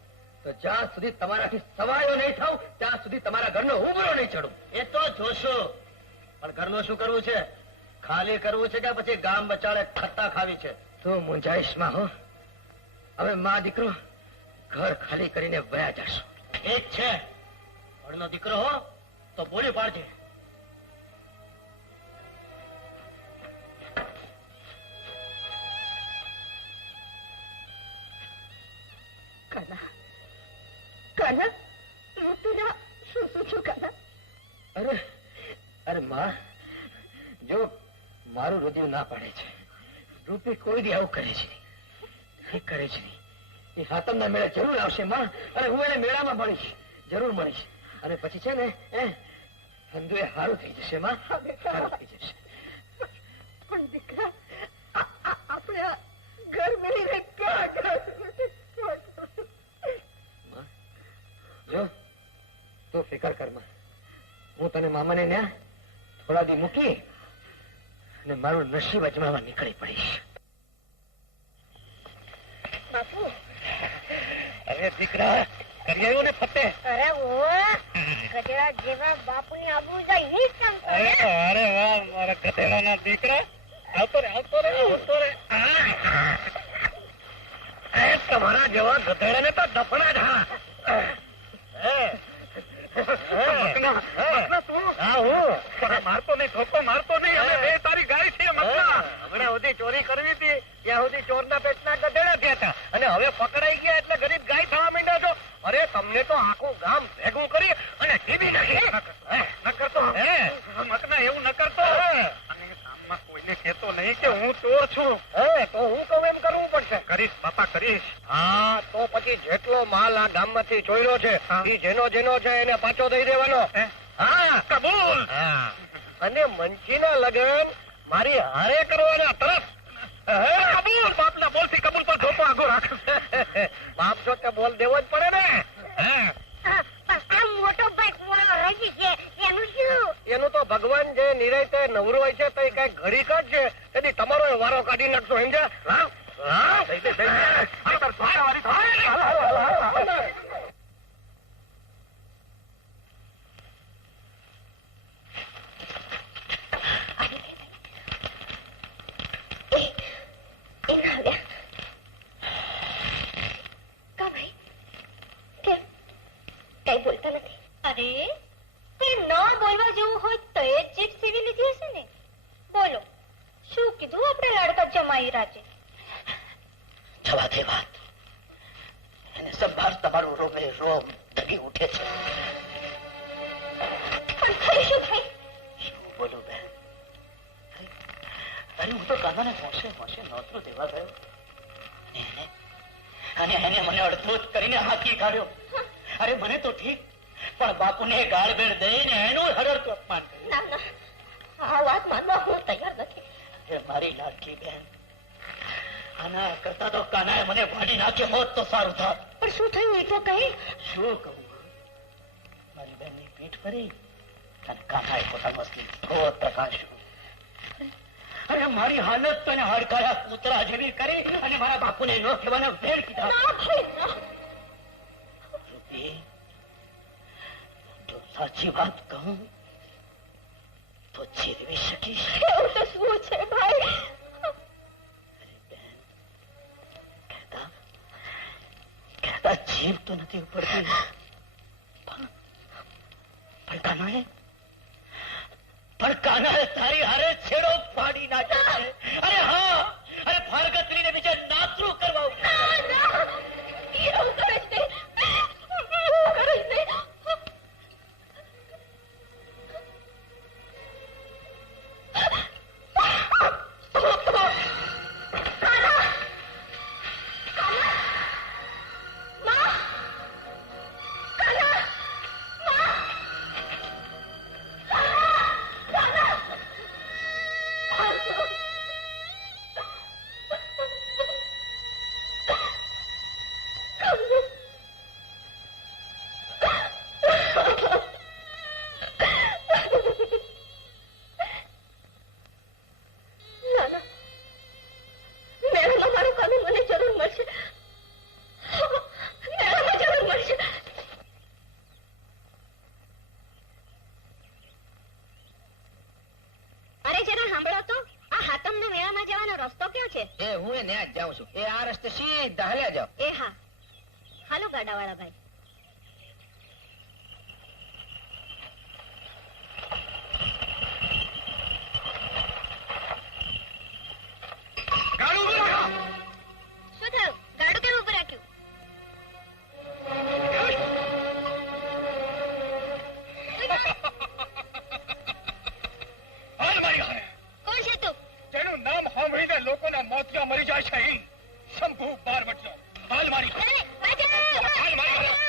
તો જ્યાં સુધી તમારાથી સવાયો નહીં થાવ ત્યાં સુધી તમારા ઘરનો ઉભરો નહીં ચડું. એ તો જોશો, પણ ઘરનું શું કરવું છે? ખાલી કરવું છે કે પછી ગામ બચાડે ખત્તા ખાવી છે? તું મુંજાઈશમાં હો. હવે માં દીકરો ઘર ખાલી કરીને વયા જશો. ઠીક છે, ભણનો દીકરો હો તો બોલી પાડજે. કાના, રૂપીના શું શું કાના? અરે માં, જો મારું હૃદય ના પાડે છે. રૂપી કોઈ દી આવું કરે છે નહીં, કરે છે નહીં. એ હાતમના મેળે જરૂર આવશે માં, અને હું એને મેળામાં મળીશ, જરૂર મળીશ. અને પછી છે ને ધંધો એ સારું થઈ જશે માં, સારું થઈ જશે. પણ દીકરા, આપણે घर मिली क्या જો તો ફિકર કરમાં હું તને મામાને ન્યા થોડા દી મૂકી અને મારું નસીબ અજમાવા નીકળી પડીશ. બાપુ અરે દીકરા કરી આવ્યો ને ફતે? અરે ઓ ગધેડા જેવા બાપુની આબરૂ જાય એ જ કામ કરે. અરે વાહ મારા ગધેડાના દીકરા. આવતો રે આવતો રે આવતો રે. તમારા જેવા ગધેડાને તો દફડા જ હા. મારતો નહીં ધોકો મારતો નહીં. તારી ગાય છે હમણાં સુધી ચોરી કરવી હતી ત્યાં સુધી ચોરના પેટના ગધેડા થયા હતા અને હવે પકડાઈ ગયા એટલે ગરીબ ગાય થવા માંડ્યા છો. અરે તમને તો આખું ગામ ભેગું કરી અને ટીવી નાખી ન કરતો. મકના એવું ન કરતો. અને ગામમાં કોઈને કહેતો નહીં કે હું ચોર છું. તો હું કહું એમ કરવું પડશે. કરીશ બાપા કરીશ. હા તો પછી જેટલો માલ આ ગામમાંથી ચોર્યો છે એ જેનો છે એને પાછો દઈ દેવાનો. હા કબૂલ. હા અને મંચીના લગન મારી હારે કરવાના તરફ. કબૂલ. બાપના બોલથી કબૂલ પર ધોકો આગો રાખ. બાપ છો તે બોલ દેવો જ પડે ને. આ મોટો ભાઈ કુવાળો રજી છે એનું શું? એનું તો ભગવાન જે નિરાયતે નવરો હોય છે તો એ કઈ ઘડીક જ છે તેથી તમારો વારો કાઢી નાખશો સમજ્યા? કઈ બોલતા નથી. અરે કોઈ ન બોલવા જેવું હોય તો એ જીભ સીવી લીધી હશે ને. બોલો શું કીધું આપણે લાડકા જમાઈ રાજે? જવા દે વાત. એને સંભાળ તમારું રોમે રોમ ધગી ઉઠે છે. પણ થઈ શું ભાઈ? શું બોલું બેન? અરે હું તો કાનાને હોશે નોતરું દેવા ગયો અને એને મને અડધો જ કરીને હાથી કાઢ્યો. અરે મને તો ઠીક પણ બાપુને ગાળ બેડ દઈને એનું હળરતું અપમાન કર્યું. ના ના આ વાત માનવા હું તૈયાર નથી. એ મારી લાડકી બેન, આના કરતા તો કાનાએ મને ભાડી નાખ્યો હોત તો સારું થાત. પણ શું થયું એ તો કહે. શું કહું? મારી બેનની પીઠ ફરી અને કાનાએ પોતાનું અસલી સ્ત્રોત પ્રકાશ્યું. અરે મારી હાલત તો એને હડકાયા કૂતરા જેવી કરી અને મારા બાપુને ન કહેવાના વેણ કીધા. ના ભાઈ ના. રૂપી, જો સાચી વાત કહું તો જીરવી શકીશ. એવું તો શું છે ભાઈ? અરે બેન, કહેતા જીભ તો નથી ઉપડતી પણ કાનાએ તારી હારે છેડો ફાડી નાખ્યો છે. અરે હા, અરે ફારગતરીને બીજે નાતરું કરવા એવું કરે છે એવું કરે છે. હું ત્યાં જ જાઉં છું. એ આ રસ્તે સીધા હાલ્યા જાઓ. એ હા હાલો ગાડાવાળા ભાઈ. શું થયું? ગાડું કેમ ઉભું રાખ્યું? કોણ છે તું? તેનું નામ સાંભળીને લોકોના મોતિયા મરી જાય છે. શંભુ બાર વટલો હાલ મારી અરે, વાજા!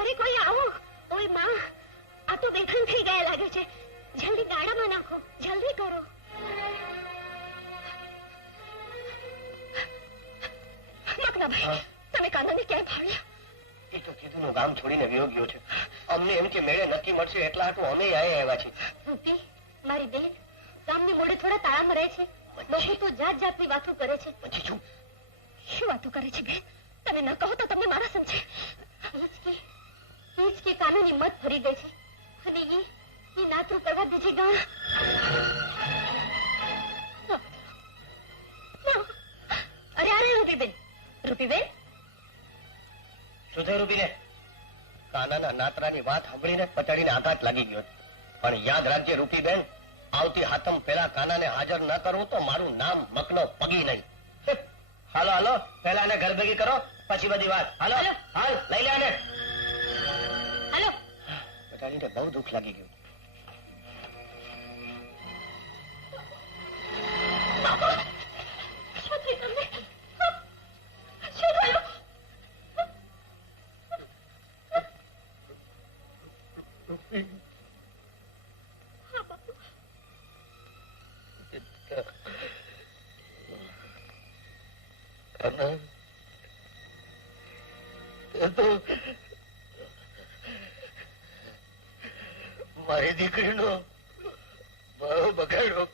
અરે કોઈ આવો. ઓય માં, આ તો બેભાન થઈ ગયા લાગે છે. જલ્દી ગાડામાં નાખો, જલ્દી કરો. મકનાભાઈ, તમે કાનાને ક્યાંય ભાળ્યા? એ તો કીધું ગામ છોડીને વિયો ગયો છે. અમને એમ કે મેળે નક્કી મળશે એટલા હાટું અમે આયા આવ્યા છીએ. રૂપી, મારી બેન, ગામની મોડે થોડા તાળામાં રહે છે. લોકો તો જાત જાતની વાતો કરે છે. પછી શું શું વાતો કરે છે બેન? તમે ન કહો તો તમને મારા સમજે. એ જ કે કાનૂની મત ફરી ગઈ છે અને એ નાતું કરવા દીધી ગાણ. અરે અરે રૂપીબેન, રૂપીબેન, શું થયું રૂપીને? કાનાના નાતરાની વાત સાંભળીને પચાડીને આઘાત લાગી ગયો. પણ યાદ રાખજે રૂપીબેન, આવતી હાતમ પેલા કાનાને હાજર ન કરું તો મારું નામ મકનો પગી નહીં. હાલો હાલો, પેલા એને ઘર ભેગી કરો, પછી બધી વાત. હાલો હાલ, લઈ લે આને. હાલો. પચાડીને બહુ દુઃખ લાગી ગયું. શું થયું તમને? શું થયું? મારી દીકરીનો બહુ બગાડ્યો.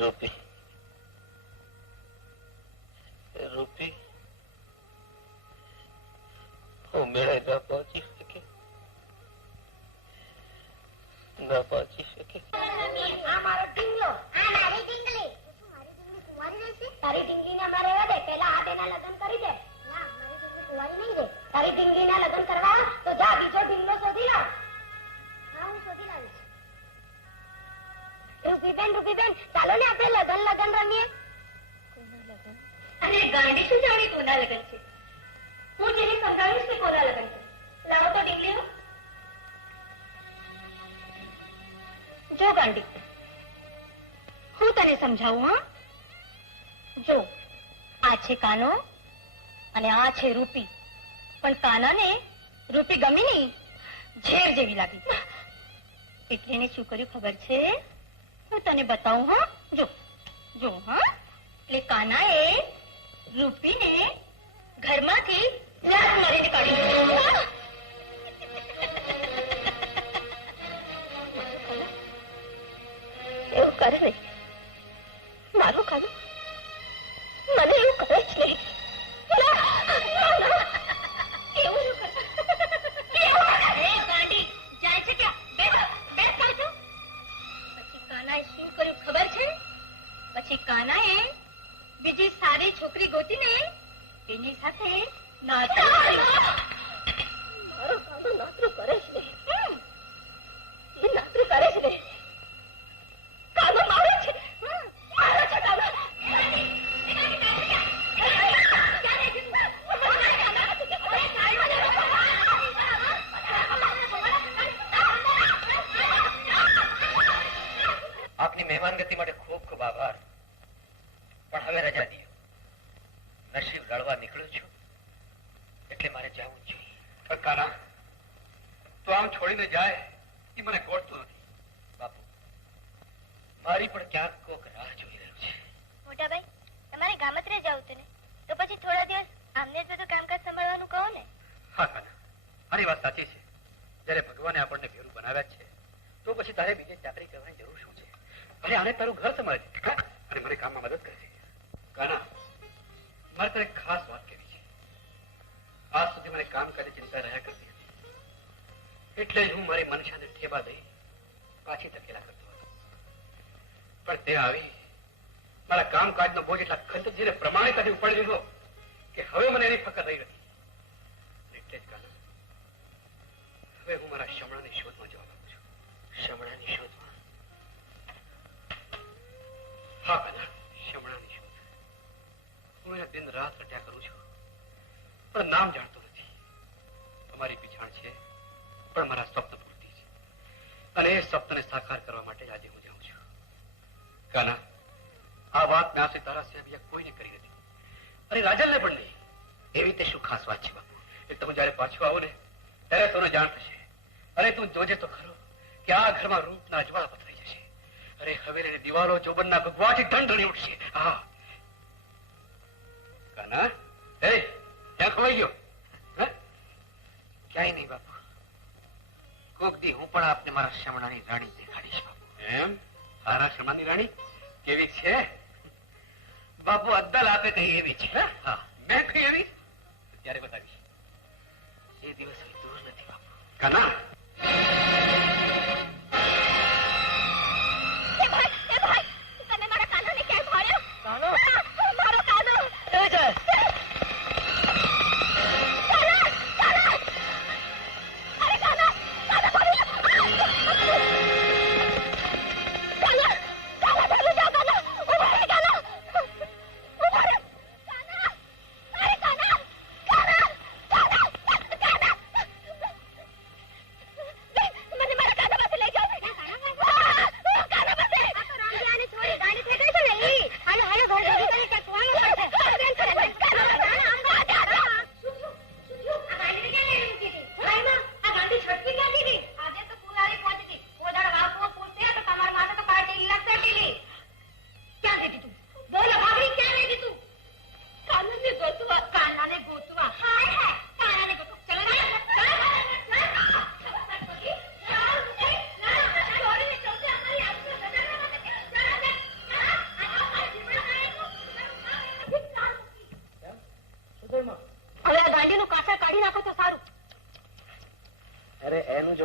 રૂપી, રૂપી, હું મેળે ન પહોંચી શકી, ન પહોંચી શકી. આ મારો ઢીંગલો, આ મારી ઢીંગલી. શું મારી ઢીંગલી કુંવારી રહેશે? તારી ઢીંગલીને અમારે રહેવા દે. પહેલા આ બેના લગ્ન કરી દે. ના, મારી ઢીંગલી કુંવારી નહીં રહે. તારી ઢીંગલીના લગ્ન કરવા તો જા બીજો ઢીંગલો શોધી લાવ. હા, હું શોધી લાવીશ. રૂપીબેન, ચાલો ને આપણે લગન રમીએ. અને ગાંડી શું જાણી કોના લગન છે? હું જેને સમજાવીશ કે કોના લગન છે. લાવો તો ઢીંગલીઓ. જો ગાંડી, હું તને સમજાવું. હા, જો, આ છે કાનો અને આ છે રૂપી. પણ કાનાને રૂપી ગમી નહીં, ઝેર જેવી લાગી. એટલે એને શું કર્યું ખબર છે? હું તને બતાવું. હા, જો જો હા એટલે કાનાએ રૂપીને ઘરમાંથી લાત મારીને કાઢી દીધી. એવું કરે નહીં મારું કાનું મને એવું કરે જ નહીં. એવું ન કરે. એ ગાંડી જાય છે ક્યાં? બેસ કહું છું. પછી કાનાએ શું કર્યું ખબર છે? પછી કાનાએ બીજી સારી છોકરી ગોતીને એની સાથે નાટક કર્યું. મારું કાનું નાતરું કરે જ નહીં. એ નાતરું કરે જ નહીં. કાનો મારો છે મારો છે કાનો. આપની મહેમાનગતિ માટે ખૂબ ખૂબ આભાર, પણ હવે રજા દો. નસીબ લડવા નીકળ્યો છું એટલે મારે જવું જ જોઈએ. કાના તો આમ છોડીને જાય એ મને ગોળતું નથી. બાપુ, મારી પણ ક્યાંક કોક રાહ જોઈ રહ્યું છે. મોટા ભાઈ તમારે ગામત્રે જવું હતું ને, તો પછી થોડા દિવસ આમને જ બધું કામકાજ સંભાળવાનું કહો ને. હા કાના, મારી વાત સાચી છે. જયારે ભગવાને આપણને ભેરું બનાવ્યા છે તો પછી તારે બીજે ચાકરી કરવાની જરૂર શું છે? ભલે આને તારું ઘર સંભાળે અને મને કામમાં મદદ કરે છે. કાના, મારે તારે એક ખાસ વાત કહેવી છે. આજ સુધી મને કામકાજે ચિંતા રહ્યા કરતી હતી, એટલે જ હું મારી મનસાને ઠેબા દઈ પાછી ધકેલા કરતો હતો. પણ તે આવી મારા કામકાજનો બોજ એટલા ખંતજીને પ્રમાણિકતાથી ઉપાડી દીધો કે હવે મને એની ફકર રહી નથી. એટલે જ કાના, હવે હું મારા શમણાની શોધમાં જવા માંગુ છું. શમણાની શોધમાં? હા કાના, શમણાની શોધ. હું એને દિન રાત રટ્યા કરું છું, પણ નામ જાણતો નથી. અમારી પીછાણ છે, પણ મારા સ્વપ્ન પૂરતી છે, અને એ સ્વપ્નને સાકાર કરવા માટે આજે હું જાઉં છું. કાના, આ વાત મેં આપશે તારા સિવાય બીજા કોઈને કરી નથી, અને રાજલને પણ નહીં. એવી તે શું ખાસ વાત છે બાપુ? એટલે તમે જયારે પાછું આવો ને ત્યારે તને જાણ થશે. અરે તું જોજે તો ખરો કે આ ઘરમાં રૂપના અજવાળા પથરાઈ જશે. અરે હવેલીની દિવાલો જોબનના ભગવાથી ઢંઢણી ઉઠશે. હા કાના, એ ક્યાં ખવાઈ ગયો? ક્યાંય નહીં બાપુ. કોક દી હું પણ આપને મારા શમણાની રાણી દેખાડીશ બાપુ. એમ? તારા શમણાની રાણી કેવી છે બાપુ? અદ્દલ આપે કહી એવી છે. હા, મેં કઈ એવી ત્યારે બતાવીશ. એ દિવસ હવે દૂર નથી બાપુ. કાના, એ ભાઈ તમે મારા કાનોને કેમ ભાળ્યો? કાનો? મારો કાનો. એ જાય.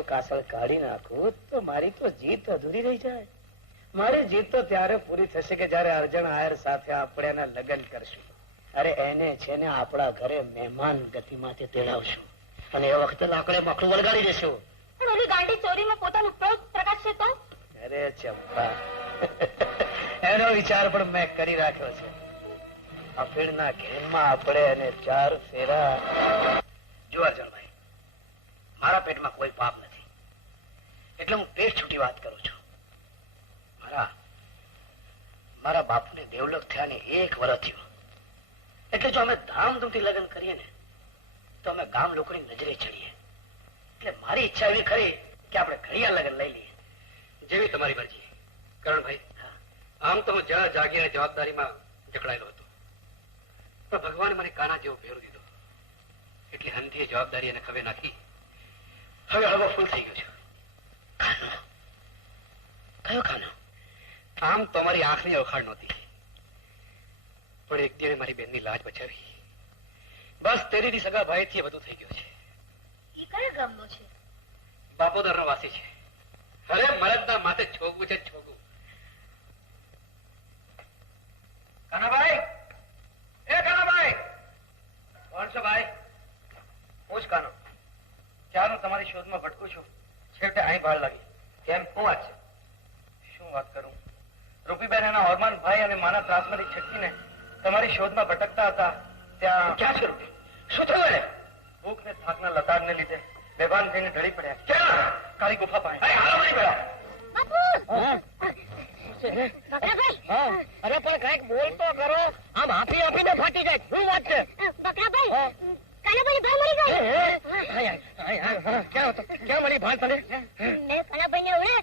કાસળ કાઢી નાખું તો મારી તો જીત અધૂરી રહી જાય. મારી જીત તો ત્યારે પૂરી થશે કે જયારે અર્જણ આયર સાથે આપણે એના લગ્ન કરશું. અરે એને છે ને આપણા ઘરે મહેમાન ગતિમાંથી તેડાવશું, અને એ વખતે લાકડે મકડું વળગાડી દેશું. પણ ઓલી ગાંડી ચોરીમાં પોતાનું પ્રોત પ્રકાશશે તો? અરે ચંપા, એનો વિચાર પણ મેં કરી રાખ્યો છે. અફીણના ઘેનમાં આપણે એને 4 ફેરા. જો અર્જણભાઈ, મારા પેટમાં કોઈ પાપ નથી, એટલે હું પેટ છૂટી વાત કરું છું. મારા બાપુને દેવલોક થયાને 1 વર્ષ થયું. એટલે જો અમે ધામધૂમથી લગ્ન કરીએ ને તો અમે ગામ લોકોની નજરે ચડીએ. એટલે મારી ઈચ્છા એવી ખરી કે આપણે ઘડિયા લગ્ન લઈ લઈએ. જેવી તમારી મરજી. કરણભાઈ, આમ તો હું જ્યાં જાગીને જવાબદારીમાં જકડાયેલો હતો, પણ ભગવાને મને કાના જેવો ફેરવી દીધો. એટલે હંધી જવાબદારી એને ખભે નાખી હવે હળવો ફૂલ થઈ ગયો છું. ખાનો કયો ખાનો? આમ તો મારી આંખની ઓખાડ નહોતી, પણ એક દિવસે મારી બેનની લાજ બચાવી. બસ તેરીથી સગા ભાઈથી બધું થઈ ગયું છે. એ કયા ગામનો છે? બાપોદરનો વાસી છે. અરે મરદના માથે છોગવું છે, છોગવું. કાનાભાઈ, એ કાનાભાઈ! કોણ છો ભાઈ? હું જ કાનો. ક્યારનો તમારી શોધમાં ભટકું છું, છેવટે અહીં ભાળ લાગી. કેમ, શું વાત છે? શું વાત કરું? રૂપીબેન એના ઓરમાન ભાઈ અને માના ત્રાસમાંથી છટકીને તમારી શોધમાં ભટકતા હતા. ત્યાં ક્યાં છે રૂપી? શું થયું એને? ભૂખ ને થાકના લતાડને લીધે બેભાન થઈને ઢળી પડ્યા. ક્યાં? કાળી ગુફા પાસે. અરે પણ કઈક બોલ તો કરો. આમ હાંફી હાંફીને ફાટી જાય. શું વાત છે? બકરાભાઈ, કાનાભાઈ ભાઈ મરી ગયો. ક્યાં હતો? ક્યાં મળી ભાન તને? મેં કાનાભાઈ ને ઓળે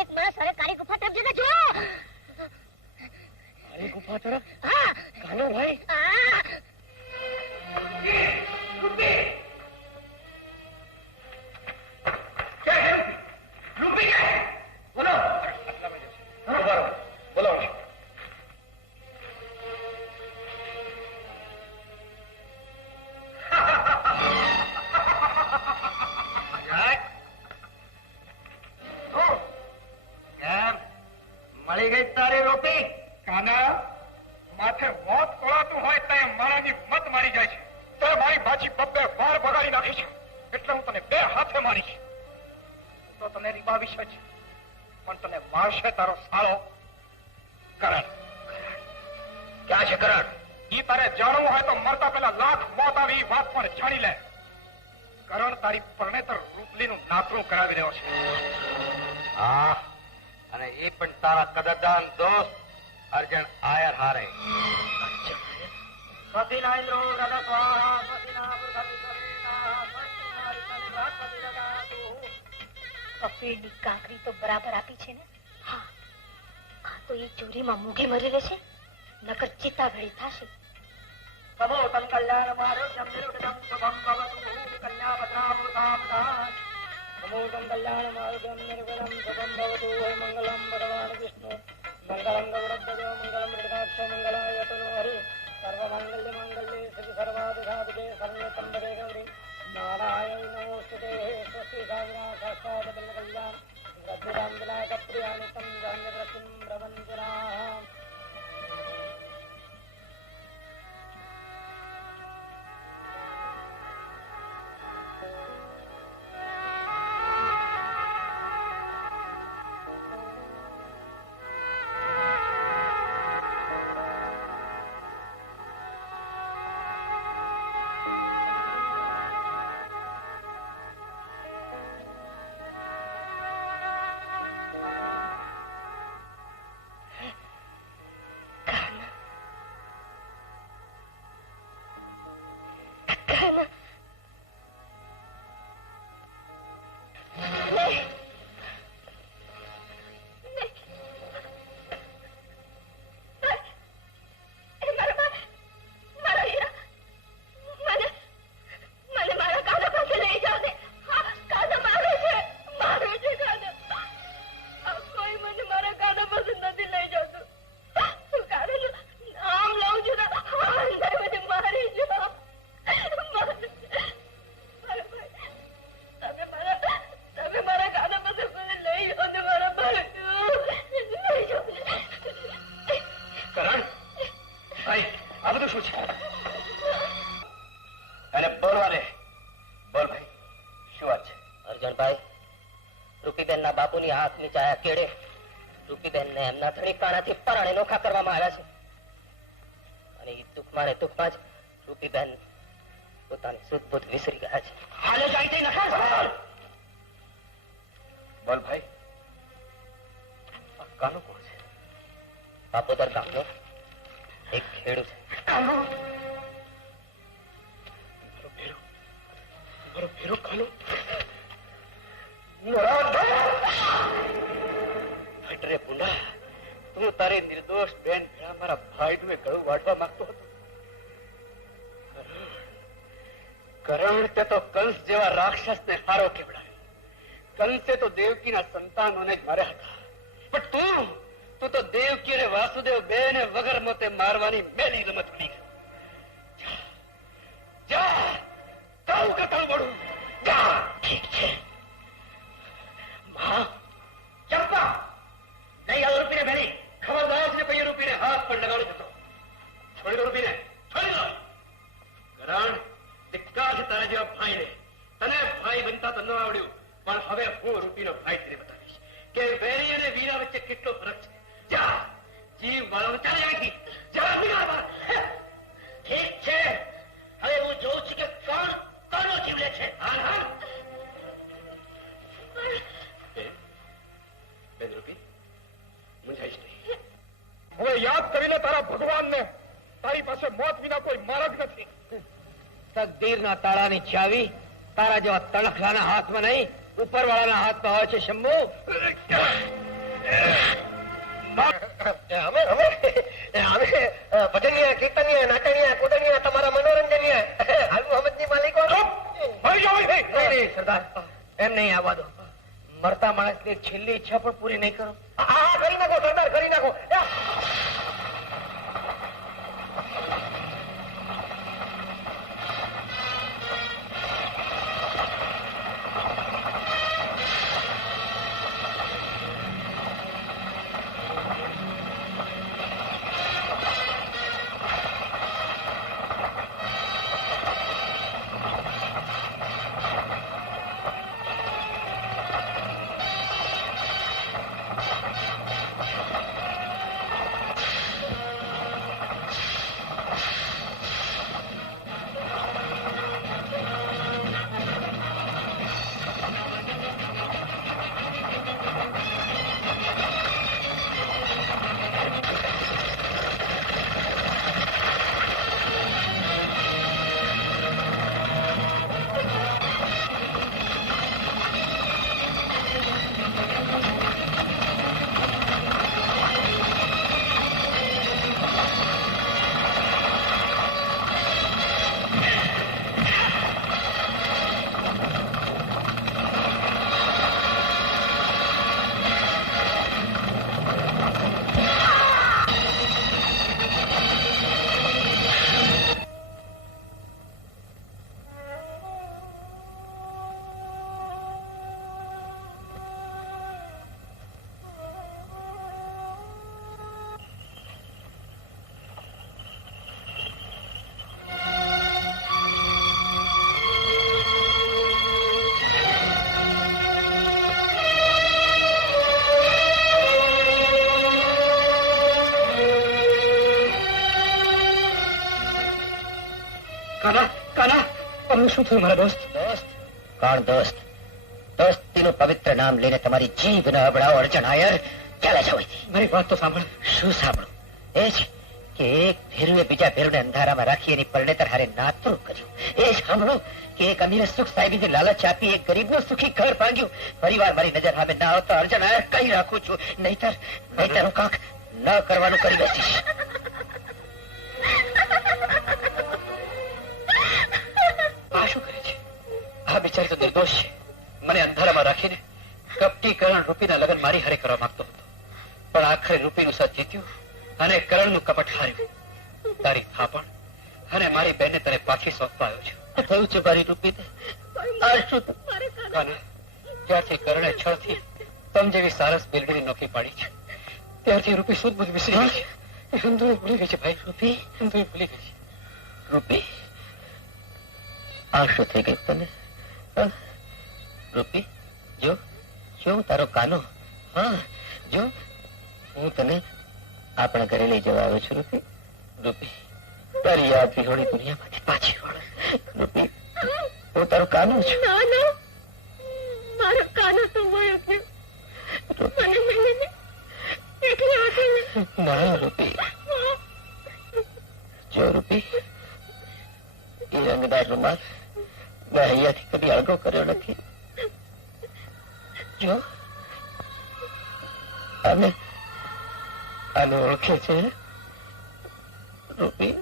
એક માણસ અરે કાળી ગુફા તરફ જતા જો. કાળી ગુફા તરફ? હા. કાનો ભાઈ? હા. બોલો. મળી ગઈ તારી રોટી? કાના, માથે મોત કોળાતું હોય ત્યાં મારાની મત મારી જાય છે. તે મારી બાજી બબ્બે વાર બગાડી નાખી છે, એટલે હું તને બે હાથે મારી છે. તો તને રીબાવીશ જ, પણ તને મારશે તારો સાળો કરણ. ક્યાં છે કરણ? ઈ તારે જાણવું હોય તો મરતા પેલા લાખ મોત આવી ઈ વાત પણ જાણી લે. કરણ તારી પરણેતર રૂપલીનું નાતરું કરાવી રહ્યો છે. હા, અને એ પણ તારા કદરદાન દોસ્ત અર્જણ આયર હારે. કફીરની કાકરી તો બરાબર આપી છે ને? હા, આ તો એ ચોરીમાં મૂંઘી મરી રહેશે, નકર ચિત્તા ઘડી થશે. સમોતમ કલ્યાણ આરોગ્યમ નિરુદ્ધમ શુભમ ભવતુ કન્યાપત્રામૃતામૃતાत्. સમોતમ કલ્યાણ આરોગ્યમ નિર્ગુણમ શુભમ ભવતુ. મંગલમ ભગવાન વિષ્ણુ મંગલમ ગૌરવદેવ મંગલમ મૃગાક્ષ મંગલાય તનો હરિ. સર્વમંગલ્ય મંગલ્યે શ્રી સર્વાધિસાધિકે શરણ્ય ત્રંબકે ગૌરી નારાયણ નમોસ્તુતે. સ્વસ્તિ સાગરા સાક્ષાત બલ્લ કલ્યાણ રઘુરામ વિનાયક પ્રિયાણિ તમ જાન્ય પ્રતિમ પ્રવંદનાઃ. બાપુની હાથ નીચાયા કેડે રૂપીબેન ને એમના ધણીકાણાથી પરાણે નોખા કરવામાં આવ્યા છે. અને એ દુઃખમાં ને દુઃખમાં જ રૂપીબેન પોતાની સુધ બુદ્ધ વિસરી ગયા છે. હાલે જાય તે નખા બોલ ભાઈ, કાનો કોણ છે? બાપોદર ગામનો એક ખેડૂત છે. મારો ભેરો કાનો હટરે પુના, તું તારી નિર્દોષ નિર્દોષ બેન ભેળા મારા ભાઈનું ગળું વાળવા માંગતો હતો. કરણ તે તો કંસ જેવા રાક્ષસને હારો કેવડાવે. કંસે તો દેવકીના સંતાનોને જ માર્યા હતા. પણ તું તો દેવકી અને વાસુદેવ બેને વગર મોતે મારવાની મેલી રમત ભૂલી ગયો. જા કહું કે કહું મોડું જા. ઠીક છે માં ચંપા નહીં આ રૂપીને ભેળી ખબરદાર છે કોઈ રૂપીને હાથ પણ લગાડી દેતો. છોડી દો રૂપીને, છોડી દો. કરણ ધિક્કાર છે તારા જેવા ભાઈને. તને ભાઈ બનતા તો ન આવડ્યું, પણ હવે હું રૂપીનો ભાઈ તને બતાવીશ કે વેરી અને વીરા વચ્ચે કેટલો ફરક છે. જા જીવ વાળો ચાલે આખી જા વીરા. ઠીક છે હવે હું જોઉં છું કે કોનો જીવ લે છે. હા હા બેન રૂપી મૂંઝાઈશ નહીં. હવે યાદ કરી લે તારા ભગવાનને. તારી પાસે મોત વિના કોઈ માર્ગ નથી. તકદીરના તાળાની ચાવી તારા જેવા તણખલાના હાથમાં નહીં, ઉપરવાળાના હાથમાં હોય છે. શંભુ અમે ભજનિયા કીર્તનિયા નાટનિયા કુટનિયા તમારા મનોરંજનિયા હાલુ અહમદની માલિકો. નહીં સરદાર, એમ નહીં આવવા દો. મરતા માણસની છેલ્લી ઈચ્છા પણ પૂરી નહીં કરો. હા કરી નાખો સરદાર, કરી નાખો. શું થયું મારા દોસ્ત? દોસ્ત? કોણ દોસ્ત? દોસ્તીનું પવિત્ર નામ લઈને તમારી જીભ ન અબડાવો અર્જુન આયર. ચાલે જાઓ. મારી વાત તો સાંભળ. શું સાંભળો? એ જ કે એક ભેરુએ બીજા ભેરુને અંધારામાં રાખી એની પરણેતર હારે નાતરું કર્યું. એ સાંભળો કે એક અમીરે સુખ સાહેબી લાલચ આપી એક ગરીબનું સુખી ઘર ભાંગ્યું. પરિવાર મારી નજર સામે ના આવતો અર્જુન આયર કહી રાખું છું, નહીતર હું કાંક ન કરવાનું કરી બેસીશ. આ શું કરે છે? આ બિચારી તો નિર્દોષ છે. મને અંધારામાં રાખીને કપટી કરણ રૂપીના લગ્ન મારી હારે કરવા માંગતો હતો, પણ આખરે રૂપીનું સાથ જીત્યું અને કરણનું કપટ હાર્યું. તારી થાપણ અને મારી બેનને તને પાછી સોંપવા આવ્યો છું. થયું છે મારી રૂપી. ત્યારથી કરણે છળથી તમ જેવી સારસ બિલ્ડીની નોકરી પાડી છે, ત્યારથી રૂપી શુદ્ધ બુદ્ધ વિસરી ગઈ છે. હિન્દુ ભૂલી ગઈ છે ભાઈ. રૂપી હિન્દુ ભૂલી ગઈ છે. રૂપી આ શું થઈ ગઈ તને? રૂપી જો જો તારો કાનો. હા જો હું તને આપણા ઘરે લઈ જવા આવ્યો છું. રૂપી રૂપી તારી યાદ વિહોણી દુનિયામાંથી પાછી વળ. રૂપી હું તારો કાનો છું. મારો કાનો તો વયો ગયો. ના રૂપી જો રૂપી એ રંગદાર રૂમાલ મેં અહીંયાથી કદી અળગો કર્યો નથી. જો અમે આને ઓળખે છે રૂપી?